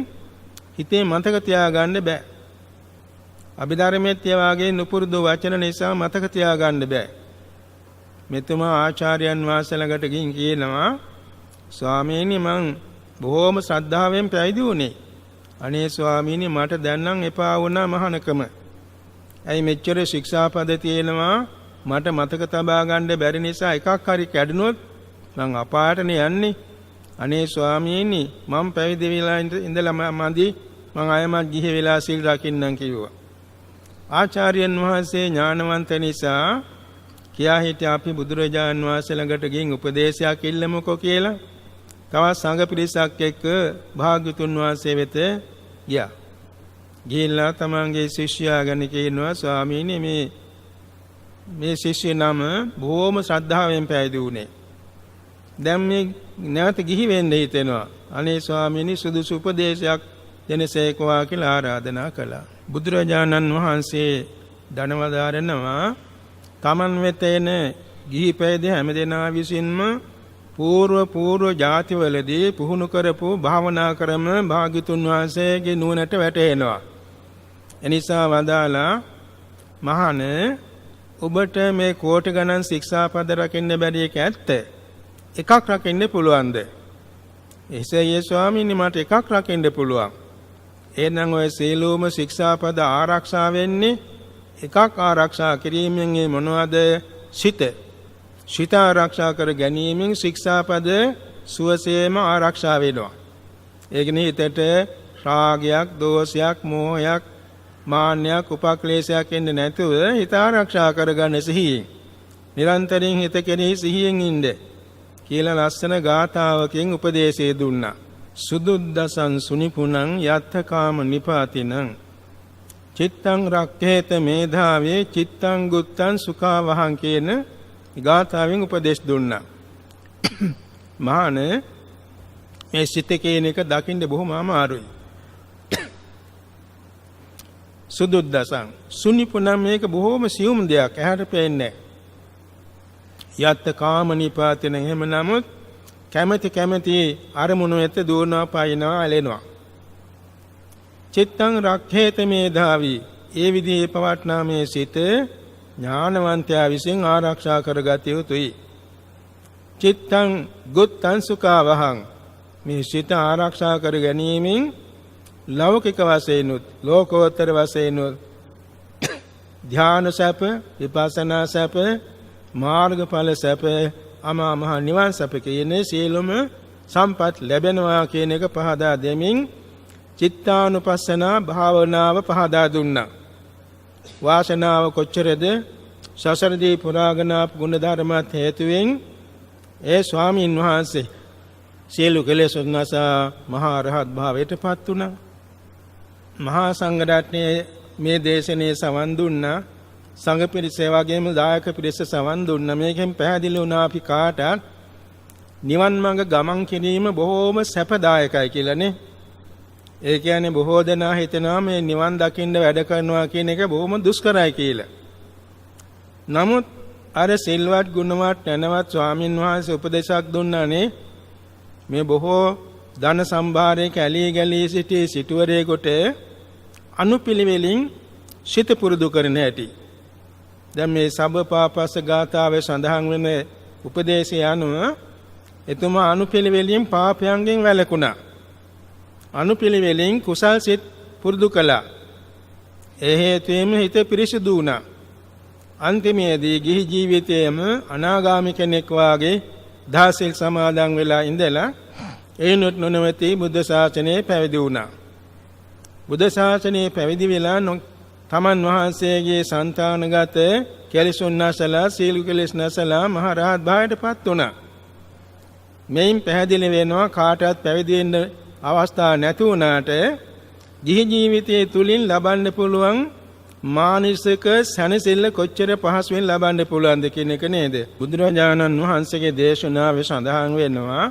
හිතේ මතක තියාගන්න බෑ. අභිධර්මයේ තියාගේ නුපුරුදු වචන නිසා මතක තියාගන්න බෑ. මෙතුමා ආචාර්යයන් වහන්සේ ළඟට ගිහින් කියනවා ස්වාමීනි මං බොහොම ශ්‍රද්ධාවෙන් පැවිදි වුණේ. අනේ ස්වාමීනි මට දැන් නම් එපා වුණා මහානකම. ඇයි මෙච්චර ශික්ෂාපද තියෙනවා මට මතක තබා ගන්න බැරි නිසා එකක් හරි කැඩුනොත් මං අපායටනේ යන්නේ. අනේ ස්වාමීනි මම පැවිදි වෙලා ඉඳලා මදි මං ආයමත් ගිහි වෙලා සීල් රකින්නම් කිව්වා. ආචාර්යයන් වහන්සේ ඥානවන්ත නිසා කියා හිටිය අපි බුදුරජාන් වහන්සේ ළඟට ගිහින් උපදේශයක් ඉල්ලමුකෝ කියලා. තවත් සංඝ පිරිසක් එක්ක භාග්‍යතුන් වහන්සේ වෙත ගියා. ගිහිල්ලා තමන්ගේ ශිෂ්‍යයා ගැන කියනවා ස්වාමීනි මේ ශිෂ්‍ය නම බොහොම ශ්‍රද්ධාවෙන් පැවිදි වුණේ. දැන් මේ නැවත ගිහි වෙන්න හිතෙනවා. අනේ ස්වාමීනි සුදුසු උපදේශයක් දෙනසේකවා කියලා ආරාධනා කළා. බුදුරජාණන් වහන්සේ දනවදාරනවා තමන් වෙත එන ගිහි පැවිදි හැමදෙනා විසින්ම పూర్ව ජාතිවලදී පුහුණු කරපු භාවනා ක්‍රම භාග්‍යතුන් වහන්සේගේ නුවණට වැටෙනවා. එනිසා වදාලා මහාන ඔබට මේ කෝටි ගණන් ශික්ෂාපද රකින්න බැරි එක ඇත්ත. එකක් රකින්න පුළුවන්ද? එසේ ස්වාමීනි මට එකක් රකින්න පුළුවන්. එහෙනම් ඔය සීලෝම ශික්ෂාපද ආරක්ෂා වෙන්නේ එකක් ආරක්ෂා කිරීමෙන් මොනවද? සිත ආරක්ෂා කර ගැනීමෙන් ශික්ෂාපද සුවසේම ආරක්ෂා වෙනවා. ඒකනේ හිතට රාගයක්, දෝෂයක්, මෝහයක්, මාන්නයක්, උපක්ලේශයක් එන්නේ නැතුව හිත ආරක්ෂා කරගන්න සිහියෙන්. නිරන්තරයෙන් හිත කෙරෙහි සිහියෙන් ඉන්න කියලා ලස්සන ගාථාවකින් උපදේශය දුන්නා. සුදුද්දසං සුනිපුනං යත්තකාම නිපාතිනං චිත්තං රක්ඛේත මේධාවේ චිත්තං ගුත්තං සුඛාවහං කියන ගාථාවෙන් උපදේශ දුන්නා. මහාන මේ සිත කියන එක දකින්න බොහොම අමාරුයි. සුදුද්දසං සුනිපුනං මේක බොහොම සියුම් දෙයක් ඇහැට පේන්නේ. යත්ත කාම නිපාතන එහෙම නමුත් කැමැති අරමුණු වෙත දුවනවා පයින්නවා ඇලෙනවා. චිත්තං රක්ඛේත මේධාවි ඒ විදිහේ පවට්නා මේ සිත ඥානවන්තයා විසින් ආරක්ෂා කරගත යුතුයි. චිත්තං ගුත්තං සුඛාවහං මේ සිත ආරක්ෂා කර ගැනීමෙන් ලෞකික වශයෙන්ුත් ලෝකෝත්තර වශයෙන්ුත් ධ්‍යාන සැප, විපස්සනා සැප, මාර්ගඵල සැප, අමා මහ නිවන් සැප කියන සියලුම සම්පත් ලැබෙනවා කියන එක පහදා දෙමින් චිත්තානුපස්සනා භාවනාව පහදා දුන්නා. වාසනාව කොච්චරද? සසරදී පුරාගෙන ආපු ගුණ ධර්මات හේතුවෙන් ඒ ස්වාමීන් වහන්සේ සියලු කෙලෙස් නැසා මහා රහත් භාවයට පත් වුණා. මහා සංඝ රත්නයේ මේ දේශනේ සවන් දුන්නා. සංඝ පිරිස වගේම දායක පිරිස සවන් දුන්නා. මේකෙන් පැහැදිලි වුණා අපි කාටත් නිවන් මඟ ගමන් කිරීම බොහෝම සැපදායකයි කියලානේ. ඒ කියන්නේ බොහෝ දෙනා හිතනවා මේ නිවන් දකින්න වැඩ කරනවා කියන එක බොහොම දුෂ්කරයි කියලා. නමුත් අර සිල්වත් ගුණවත් නැනවත් ස්වාමින් වහන්සේ උපදේශක් දුන්නානේ මේ බොහෝ ධන සම්භාරයේ කැලී ගලී සිටි සිටුවරයෙකුට අනුපිළිවෙලින් සිත පුරුදු කරන හැටි. දැන් මේ සබ්බපාපස්ස ගාථාවේ සඳහන් වෙන උපදේශය අනුව එතුමා අනුපිළිවෙලින් පාපයන්ගෙන් වැළකුණා. අනුපිළිවෙලින් කුසල් සිත් පුරුදු කළා. ඒ හේතුවෙන් හිත පිරිසිදු වුණා. අන්තිමේදී ගිහි ජීවිතයේම අනාගාමී කෙනෙක් වාගේ දහසිල් සමාදන් වෙලා ඉඳලා ඒනොත් නොනවති බුද්ධ ශාසනයේ පැවිදි වුණා. බුද්ධ ශාසනයේ පැවිදි වෙලා තමන් වහන්සේගේ సంతానගත කෙලෙසුන් නැසලා සීල කෙලෙස් නැසලා මහ රහත් භාවයට පත් වුණා. මේන් පැහැදිලි වෙනවා කාටවත් පැවිදි වෙන්න අවස්ථාවක් නැති වුණාට ගිහි ජීවිතයේ තුලින් ලබන්න පුළුවන් මානසික සැනසෙල්ල කොච්චර පහසුවෙන් ලබන්න පුළුවන්ද කියන එක නේද? බුදුරජාණන් වහන්සේගේ දේශනාවේ සඳහන් වෙනවා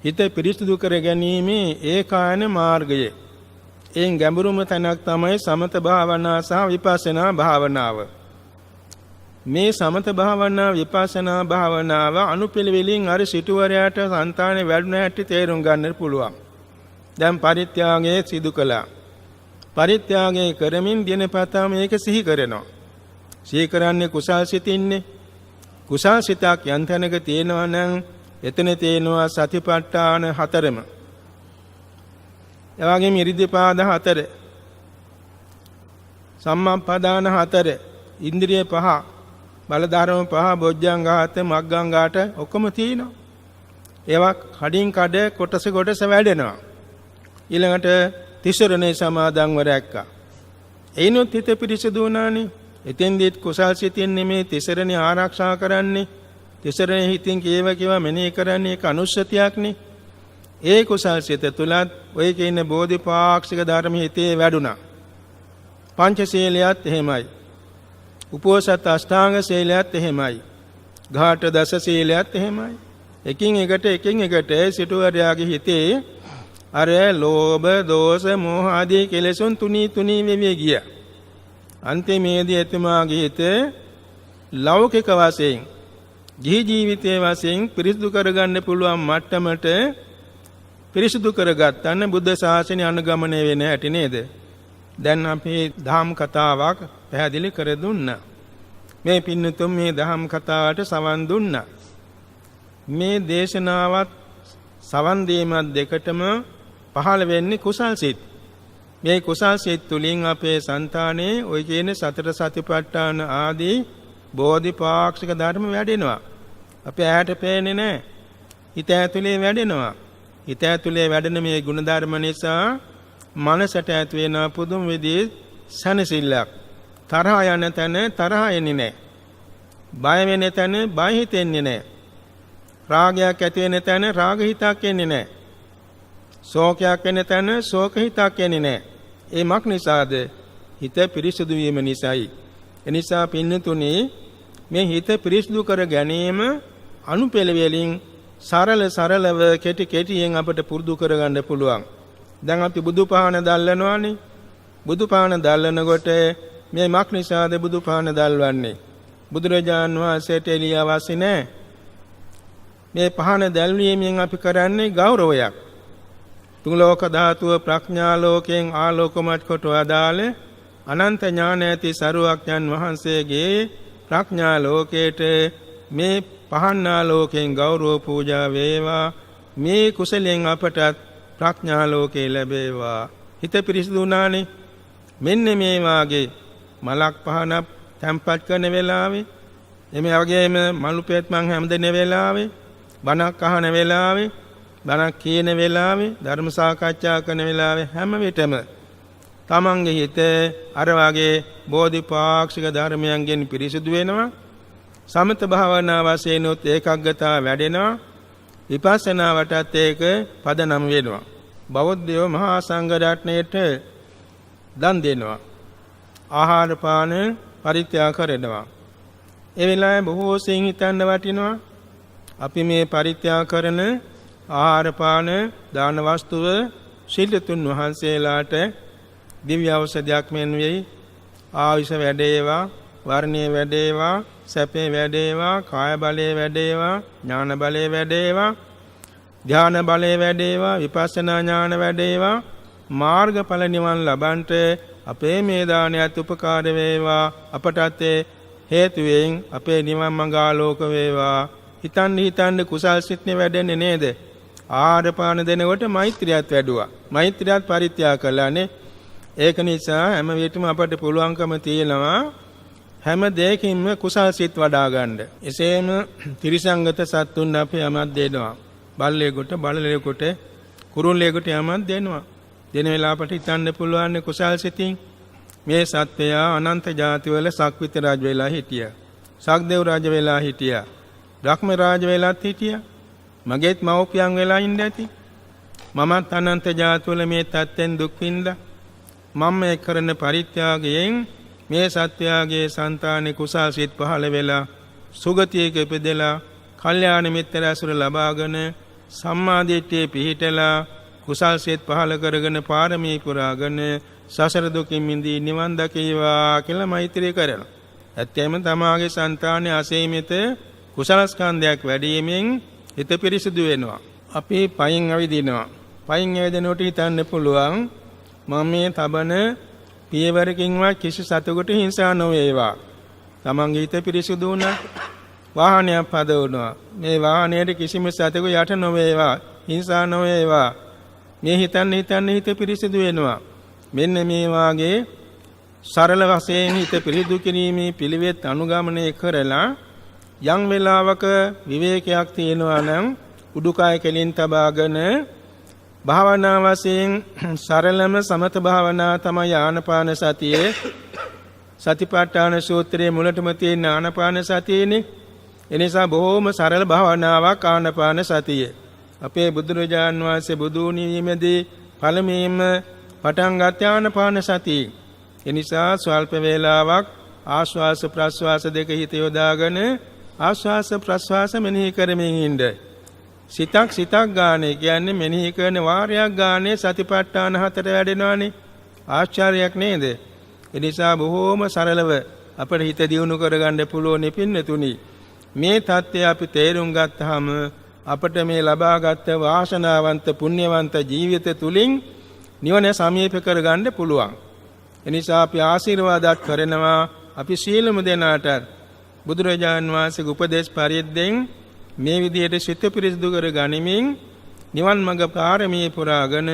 හිත පිරිසිදු කර ගැනීම ඒකායන මාර්ගය. එයින් ගැඹුරුම තැනක් තමයි සමත භාවනා සහ විපස්සනා භාවනාව. මේ සමත භාවනා විපස්සනා භාවනාව අනුපිළිවෙලින් අර සිටුවරයාට సంతානේ වැඩුණ හැටි තේරුම් ගන්න පුළුවන්. දැන් පරිත්‍යාගයේ සිදු කළා. පරිත්‍යාගය කරමින් දිනපතා මේක සිහි කරනවා. සිහි කරන්නේ කුසල් සිතින්නේ. කුසල් සිතක් යන්තනක තියෙනවා නම් එතන තියෙනවා සතිපට්ඨාන හතරම. එවාගෙම ඉරිදිපාද හතර, සම්මාපදාන හතර, ඉන්ද්‍රිය පහ, බලධර්ම පහ, බොජ්ජංගාත, මග්ගංගාට ඔක්කොම තියෙනවා. ඒවා කඩින් කඩ කොටස කොටස වැඩෙනවා. ඊළඟට තිසරණේ සමාදන්ව රැක්කා. එයිනොත් හිත පිරිසිදු වුණානේ. එතෙන්දීත් කුසල් සිතින් නෙමේ තිසරණේ ආරක්ෂා කරන්නේ. තිසරණේ හිතින් කේව මෙනෙහි කරන්නේ ඒක අනුස්සතියක්නේ. ඒ කුසල් සිත තුලත් ඔය කියන බෝධිපාක්ෂික ධර්ම හිතේ වැඩුණා. පංචශීලයත් එහෙමයි. උපෝසත අෂ්ටාංග සීලයත් එහෙමයි. ඝාට දස සීලයත් එහෙමයි. එකින් එකට සිටුවරයාගේ හිතේ අර ලෝභ, දෝෂ, මෝහ ආදී කෙලෙසුන් තුනී වෙවි ගියා. අන්තිමේදී එතුමාගේ හිත ලෞකික වශයෙන්, ජී ජීවිතයේ වශයෙන් පිරිසිදු කරගන්න පුළුවන් මට්ටමට පිරිසිදු කරගත්තන්න බුද්ධ ශාසනය අනුගමනය වෙන හැටි නේද? දැන් අපි ධම් කතාවක් පැහැදිලි කර දුන්නා. මේ පින්නතුන් මේ ධම් කතාවට සවන් දුන්නා. මේ දේශනාවත් සවන් දීමත් දෙකටම පහළ වෙන්නේ කුසල් සිත්. මේ කුසල් සිත් තුලින් අපේ సంతානේ ඔය කියන සතර සතිපට්ඨාන ආදී බෝධිපාක්ෂික ධර්ම වැඩෙනවා. අපේ ඇහැට පේන්නේ නැහැ. හිත ඇතුලේ වැඩෙනවා. හිත ඇතුලේ වැඩෙන මේ ගුණ ධර්ම නිසා මනසට ඇති වෙන පුදුම විදිහේ සැනසෙල්ලක්. තරහ යන තැන තරහ එන්නේ නැහැ. බය වෙන තැන බය හිතෙන්නේ නැහැ. රාගයක් ඇති වෙන තැන රාග හිතක් එන්නේ නැහැ. ශෝකයක් වෙන තැන ශෝක හිතක් එන්නේ නැහැ. ඒ මක් නිසාද? හිත පිරිසුදු වීම නිසායි. එනිසා පින්නතුනේ මේ හිත පිරිසුදු කර ගැනීම අනුපෙළවලින් සරලව කෙටියෙන් අපට පුරුදු කරගන්න පුළුවන්. දැන් අපි බුදුපහන දැල්වනවානේ. බුදුපහන දැල්වනකොට මේ මක් නිසාද බුදුපහන දැල්වන්නේ? බුදුරජාන් වහන්සේට එළිය අවශ්‍ය නැහැ. මේ පහන දැල්වීමෙන් අපි කරන්නේ ගෞරවයක්. තුන් ලෝක ධාතුව ප්‍රඥා ලෝකයෙන් ආලෝකමත් කොට වදාළ අනන්ත ඥාන ඇති සරුවක්ඥන් වහන්සේගේ ප්‍රඥා ලෝකයට මේ පහන්නා ලෝකයෙන් ගෞරව පූජා වේවා. මේ කුසලයෙන් අපට ප්‍රඥා ලෝකේ ලැබේවා. හිත පිරිසිදු වුණානේ. මෙන්න මේ වාගේ මලක් පහනක් තැම්පත් කරන වෙලාවේ, එමේ වගේම මලු පෙත් මං හැමදෙන වෙලාවේ, බණක් අහන වෙලාවේ, බණක් කියන වෙලාවේ, ධර්ම සාකච්ඡා කරන වෙලාවේ හැම විටම තමන්ගේ හිත අර වාගේ බෝධිපාක්ෂික ධර්මයන්ගෙන් පිරිසිදු වෙනවා. සමත භාවනා වශයෙන් උත් ඒකග්ගතා වැඩෙනවා. විපස්සනාවටත් ඒක පදනම් වෙනවා. බෞද්ධයෝ මහා සංඝ රත්නයට දන් දෙනවා. ආහාර පාන පරිත්‍යාග කරනවා. ඒ වෙලාවේ බොහෝ සෙයින් හිතන්න වටිනවා අපි මේ පරිත්‍යාග කරන ආහාර පාන දාන වස්තුව ශිල්තුන් වහන්සේලාට දිව්‍ය ඖෂධයක් මෙන් වෙයි. ආයුෂ වැඩේවා, වර්ණයේ වැඩේවා, සැපේ වැඩේවා, කාය බලයේ වැඩේවා, ඥාන බලයේ වැඩේවා, ධ්‍යාන බලයේ වැඩේවා, විපස්සනා ඥාන වැඩේවා, මාර්ගඵල නිවන් ලබන්ට අපේ මේ දානයත් උපකාර වේවා. අපටත් හේතුවෙන් අපේ නිවන් මඟ ආලෝක වේවා. හිතන්න කුසල් සිත්නේ වැඩෙන්නේ නේද? ආහාර පාන දෙනකොට මෛත්‍රියත් වැඩුවා. මෛත්‍රියත් පරිත්‍යාග කළානේ. ඒක නිසා හැම විටම අපට පුළුවන්කම තියෙනවා හැම දෙයකින්ම කුසල් සිත් වඩා ගන්න. එසේම ත්‍රිසංගත සත්තුන් අපි යමක් දෙනවා. බල්ලේකට, බලලේකට, කුරුල්ලේකට යමක් දෙනවා. දෙන වෙලාවට හිතන්න පුළුවන් කුසල් සිතින් මේ සත්වයා අනන්ත ජාතිවල සක්විත රාජ වෙලා හිටියා. සක්දේව් රාජ වෙලා හිටියා. බ්‍රහ්ම රාජ වෙලාත් හිටියා. මගේත් මව්පියන් වෙලා ඉන්න ඇති. මමත් අනන්ත ජාතිවල මේ තත්ත්වෙන් දුක් විඳලා මම මේ කරන පරිත්‍යාගයෙන් මේ සත්වයාගේ సంతානෙ කුසල් සිත් පහළ වෙලා සුගතියක ඉපදෙලා කල්යාණ මිත්‍ර ඇසුර ලබාගෙන සම්මා දිට්ඨියේ පිහිටලා කුසල් සිත් පහළ කරගෙන පාරමී පුරාගෙන සසර දුකින් මිදී නිවන් දකීවා කියලා මෛත්‍රී කරනවා. ඇත්තෙම තමාගේ సంతානෙ අසීමිත කුසල ස්කන්ධයක් වැඩිවීමෙන් හිත පිරිසිදු වෙනවා. අපි පයින් අවදිනවා. පයින් අවදිනකොට හිතන්න පුළුවන් මම මේ තබන පියවරකින්වත් කිසි සතෙකුට හිංසා නොවේවා. තමන්ගේ හිත පිරිසිදු වුණා. වාහනයක් පදවනවා. මේ වාහනයේ කිසිම සතෙකු යට නොවේවා. හිංසා නොවේවා. මේ හිතන්න හිත පිරිසිදු වෙනවා. මෙන්න මේ වාගේ සරල වශයෙන් හිත පිරිසිදු කිරීමේ පිළිවෙත් අනුගමනය කරලා යම් වෙලාවක විවේකයක් තියෙනවා නම් උඩුකය කෙලින් තබාගෙන භාවනා වශයෙන් සරලම සමත භාවනා තමයි ආනාපාන සතියේ. සතිපට්ඨාන සූත්‍රයේ මුලටම තියෙන ආනාපාන සතියනේ. එනිසා බොහෝම සරල භාවනාවක් ආනාපාන සතිය. අපේ බුදුරජාන් වහන්සේ බුදු වීමේදී පළමුවෙන්ම පටන් ගත්ත ආනාපාන සතිය. එනිසා ස්වල්ප වේලාවක් ආශ්වාස ප්‍රශ්වාස දෙක හිත යොදාගෙන ආශ්වාස ප්‍රශ්වාස මෙනෙහි කරමින් ඉන්න. සිතක් ගානේ කියන්නේ මෙනෙහි කරන වාරයක් ගානේ සතිපට්ඨාන හතර වැඩෙනවානේ. ආශ්චර්යයක් නේද? ඒ නිසා බොහෝම සරලව අපේ හිත දියුණු කරගන්න පුළුවන් පින්නතුනි. මේ தත්ත්වය අපි තේරුම් ගත්තාම අපට මේ ලබාගත් වාසනාවන්ත පුණ්‍යවන්ත ජීවිත තුලින් නිවන සමීප කරගන්න පුළුවන්. ඒ නිසා අපි ආශිර්වාදات කරනවා අපි සීලමු දෙනාට බුදුරජාන් වහන්සේගේ උපදේශ පරිද්දෙන් මේ විදිහට සිත පිරිසිදු කර ගනිමින් නිවන් මඟ පාරමී පුරාගෙන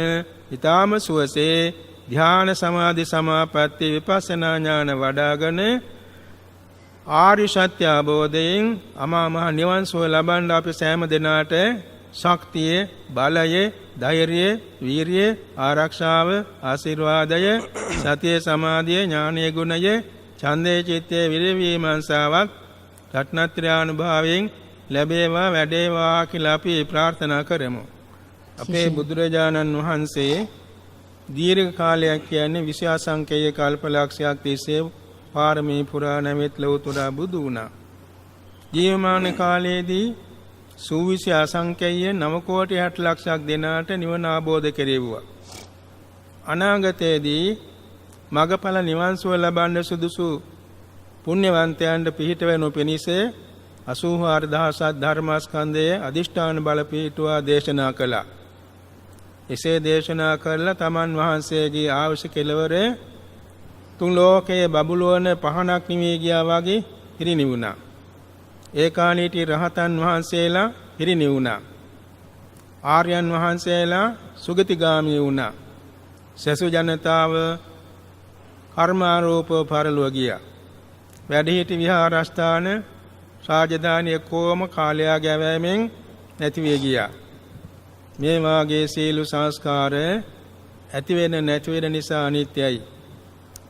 ඊ타ම සුවසේ ධ්‍යාන සමාධි සමාපatti විපස්සනා ඥාන වඩාගෙන ආර්ය සත්‍ය අවබෝධයෙන් අමා මහ නිවන් සුව ලබන්න අපි සෑම දිනාට ශක්තිය, බලය, ධෛර්යය, වීරිය, ආරක්ෂාව, ආශිර්වාදය, සතිය, සමාධිය, ඥානීය ගුණය, ඡන්දේ, චිත්තේ, විරිය, විමර්ශාවක් රත්නත්‍රානුභාවයෙන් ලැබේවා වැඩේවා කියලා අපි ප්‍රාර්ථනා කරමු. අපේ බුදුරජාණන් වහන්සේ දීර්ඝ කාලයක් කියන්නේ විශ්වාසංකේය කල්පලක්ෂයක් තිස්සේ පාරමී පුරාණෙත් ලෞතුරා බුදු වුණා. ජීවමාන කාලයේදී සූවිසි අසංකේය 9 කෝටි 60 ලක්ෂයක් දෙනාට නිවන ආબોධ කෙරෙව්වා. අනාගතයේදී මගඵල නිවන් සුව ලබන්න සුදුසු පුණ්‍යවන්තයන්ට පිහිට වෙනු පිණිස 84000 ධර්මස්කන්ධයේ අදිෂ්ඨාන බල පිහිටුවා දේශනා කළා. එසේ දේශනා කරලා තමන් වහන්සේගේ ආවශ්‍ය කෙලවර තුන් ලෝකයේ බබළුවන පහනක් නිවී ගියා වගේ පිරිනිවුණා. ඒ කාලීටි රහතන් වහන්සේලා පිරිනිවුණා. ආර්යයන් වහන්සේලා සුගතිගාමී වුණා. සසු ජනතාව කර්මාරූපව පරලොව ගියා. වැඩිහිටි විහාරස්ථාන රාජධානිය කොම කාලයා ගැවීමෙන් නැති වී ගියා. මේ වාගේ සීල සංස්කාර ඇති වෙන නැති වෙන නිසා අනිත්‍යයි.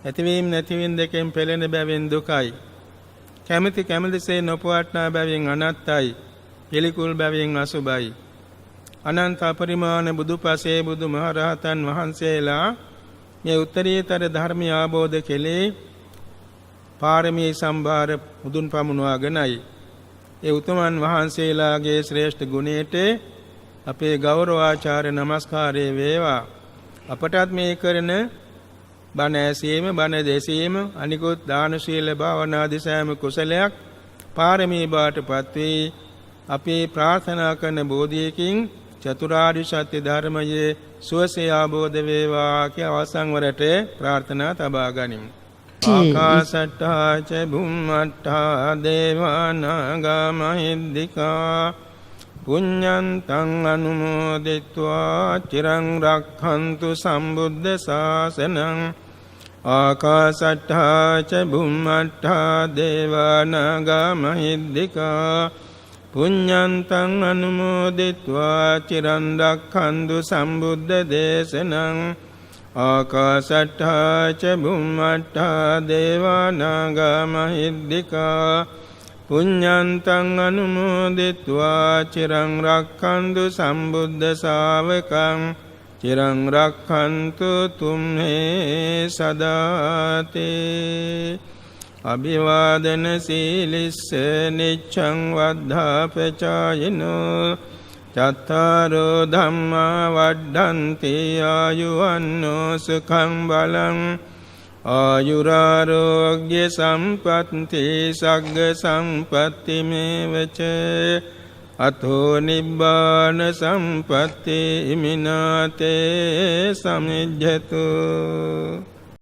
ඇතිවීම නැතිවීම දෙකෙන් පෙළෙන බැවින් දුකයි. කැමැතිසේ නොපවට්නා බැවින් අනත්තයි. පිළිකුල් බැවින් අසුභයි. අනන්ත පරිමාණ බුදුපසේ බුදුමහරහතන් වහන්සේලා මේ උත්තරීතර ධර්මය ආબોධ කෙලේ පාරමී සම්භාර මුදුන් පමුණවාගෙනයි. ඒ උතුමන් වහන්සේලාගේ ශ්‍රේෂ්ඨ ගුණයට අපේ ගෞරවාචාර්ය නමස්කාරය වේවා. අපටත් මේ කරන බණ ඇසීම, බණ දෙසීම, අනිකුත් දාන ශීල භාවනාදී සෑම කුසලයක් පාරමී බාටපත් වී අපේ ප්‍රාර්ථනා කරන බෝධියකින් චතුරාර්ය සත්‍ය ධර්මයේ සුවසේ ආબોධ වේවා කියා අවසන් වරට ප්‍රාර්ථනා තබා ගනිමු. ආකාශට්ටා ච බුම්මට්ටා දේවානාගා මහිද්దికා පුඤ්ඤන්තං අනුමෝදිत्वा චිරං රක්ඛන්තු සම්බුද්ධ ශාසනං. ආකාශට්ටා ච බුම්මට්ටා දේවානාගා මහිද්దికා පුඤ්ඤන්තං අනුමෝදිत्वा චිරං රක්ඛන්තු සම්බුද්ධ දේශනං. ආකාශට්ටා ච බුම්මට්ටා දේවානාගා මහිද්దికා පුඤ්ඤන්තං අනුමෝදිत्वा චිරං රක්ඛන්තු සම්බුද්ධ ශාවකං. චිරං රක්ඛන්තු තුම්හේ සදාති. අභිවාදන සීලිස්ස නිච්ඡං වද්ධාපචායිනෝ චත්තාරෝ ධම්මා වඩ්ඩන්ති ආයුවන්නෝ සුඛං බලං ආයුරාරෝග්‍ය සම්පත්ති සග්ග සම්පත්ති මේවච අතෝ නිබ්බාන සම්පත්ති මිනාතේ සමිජ්ජතු.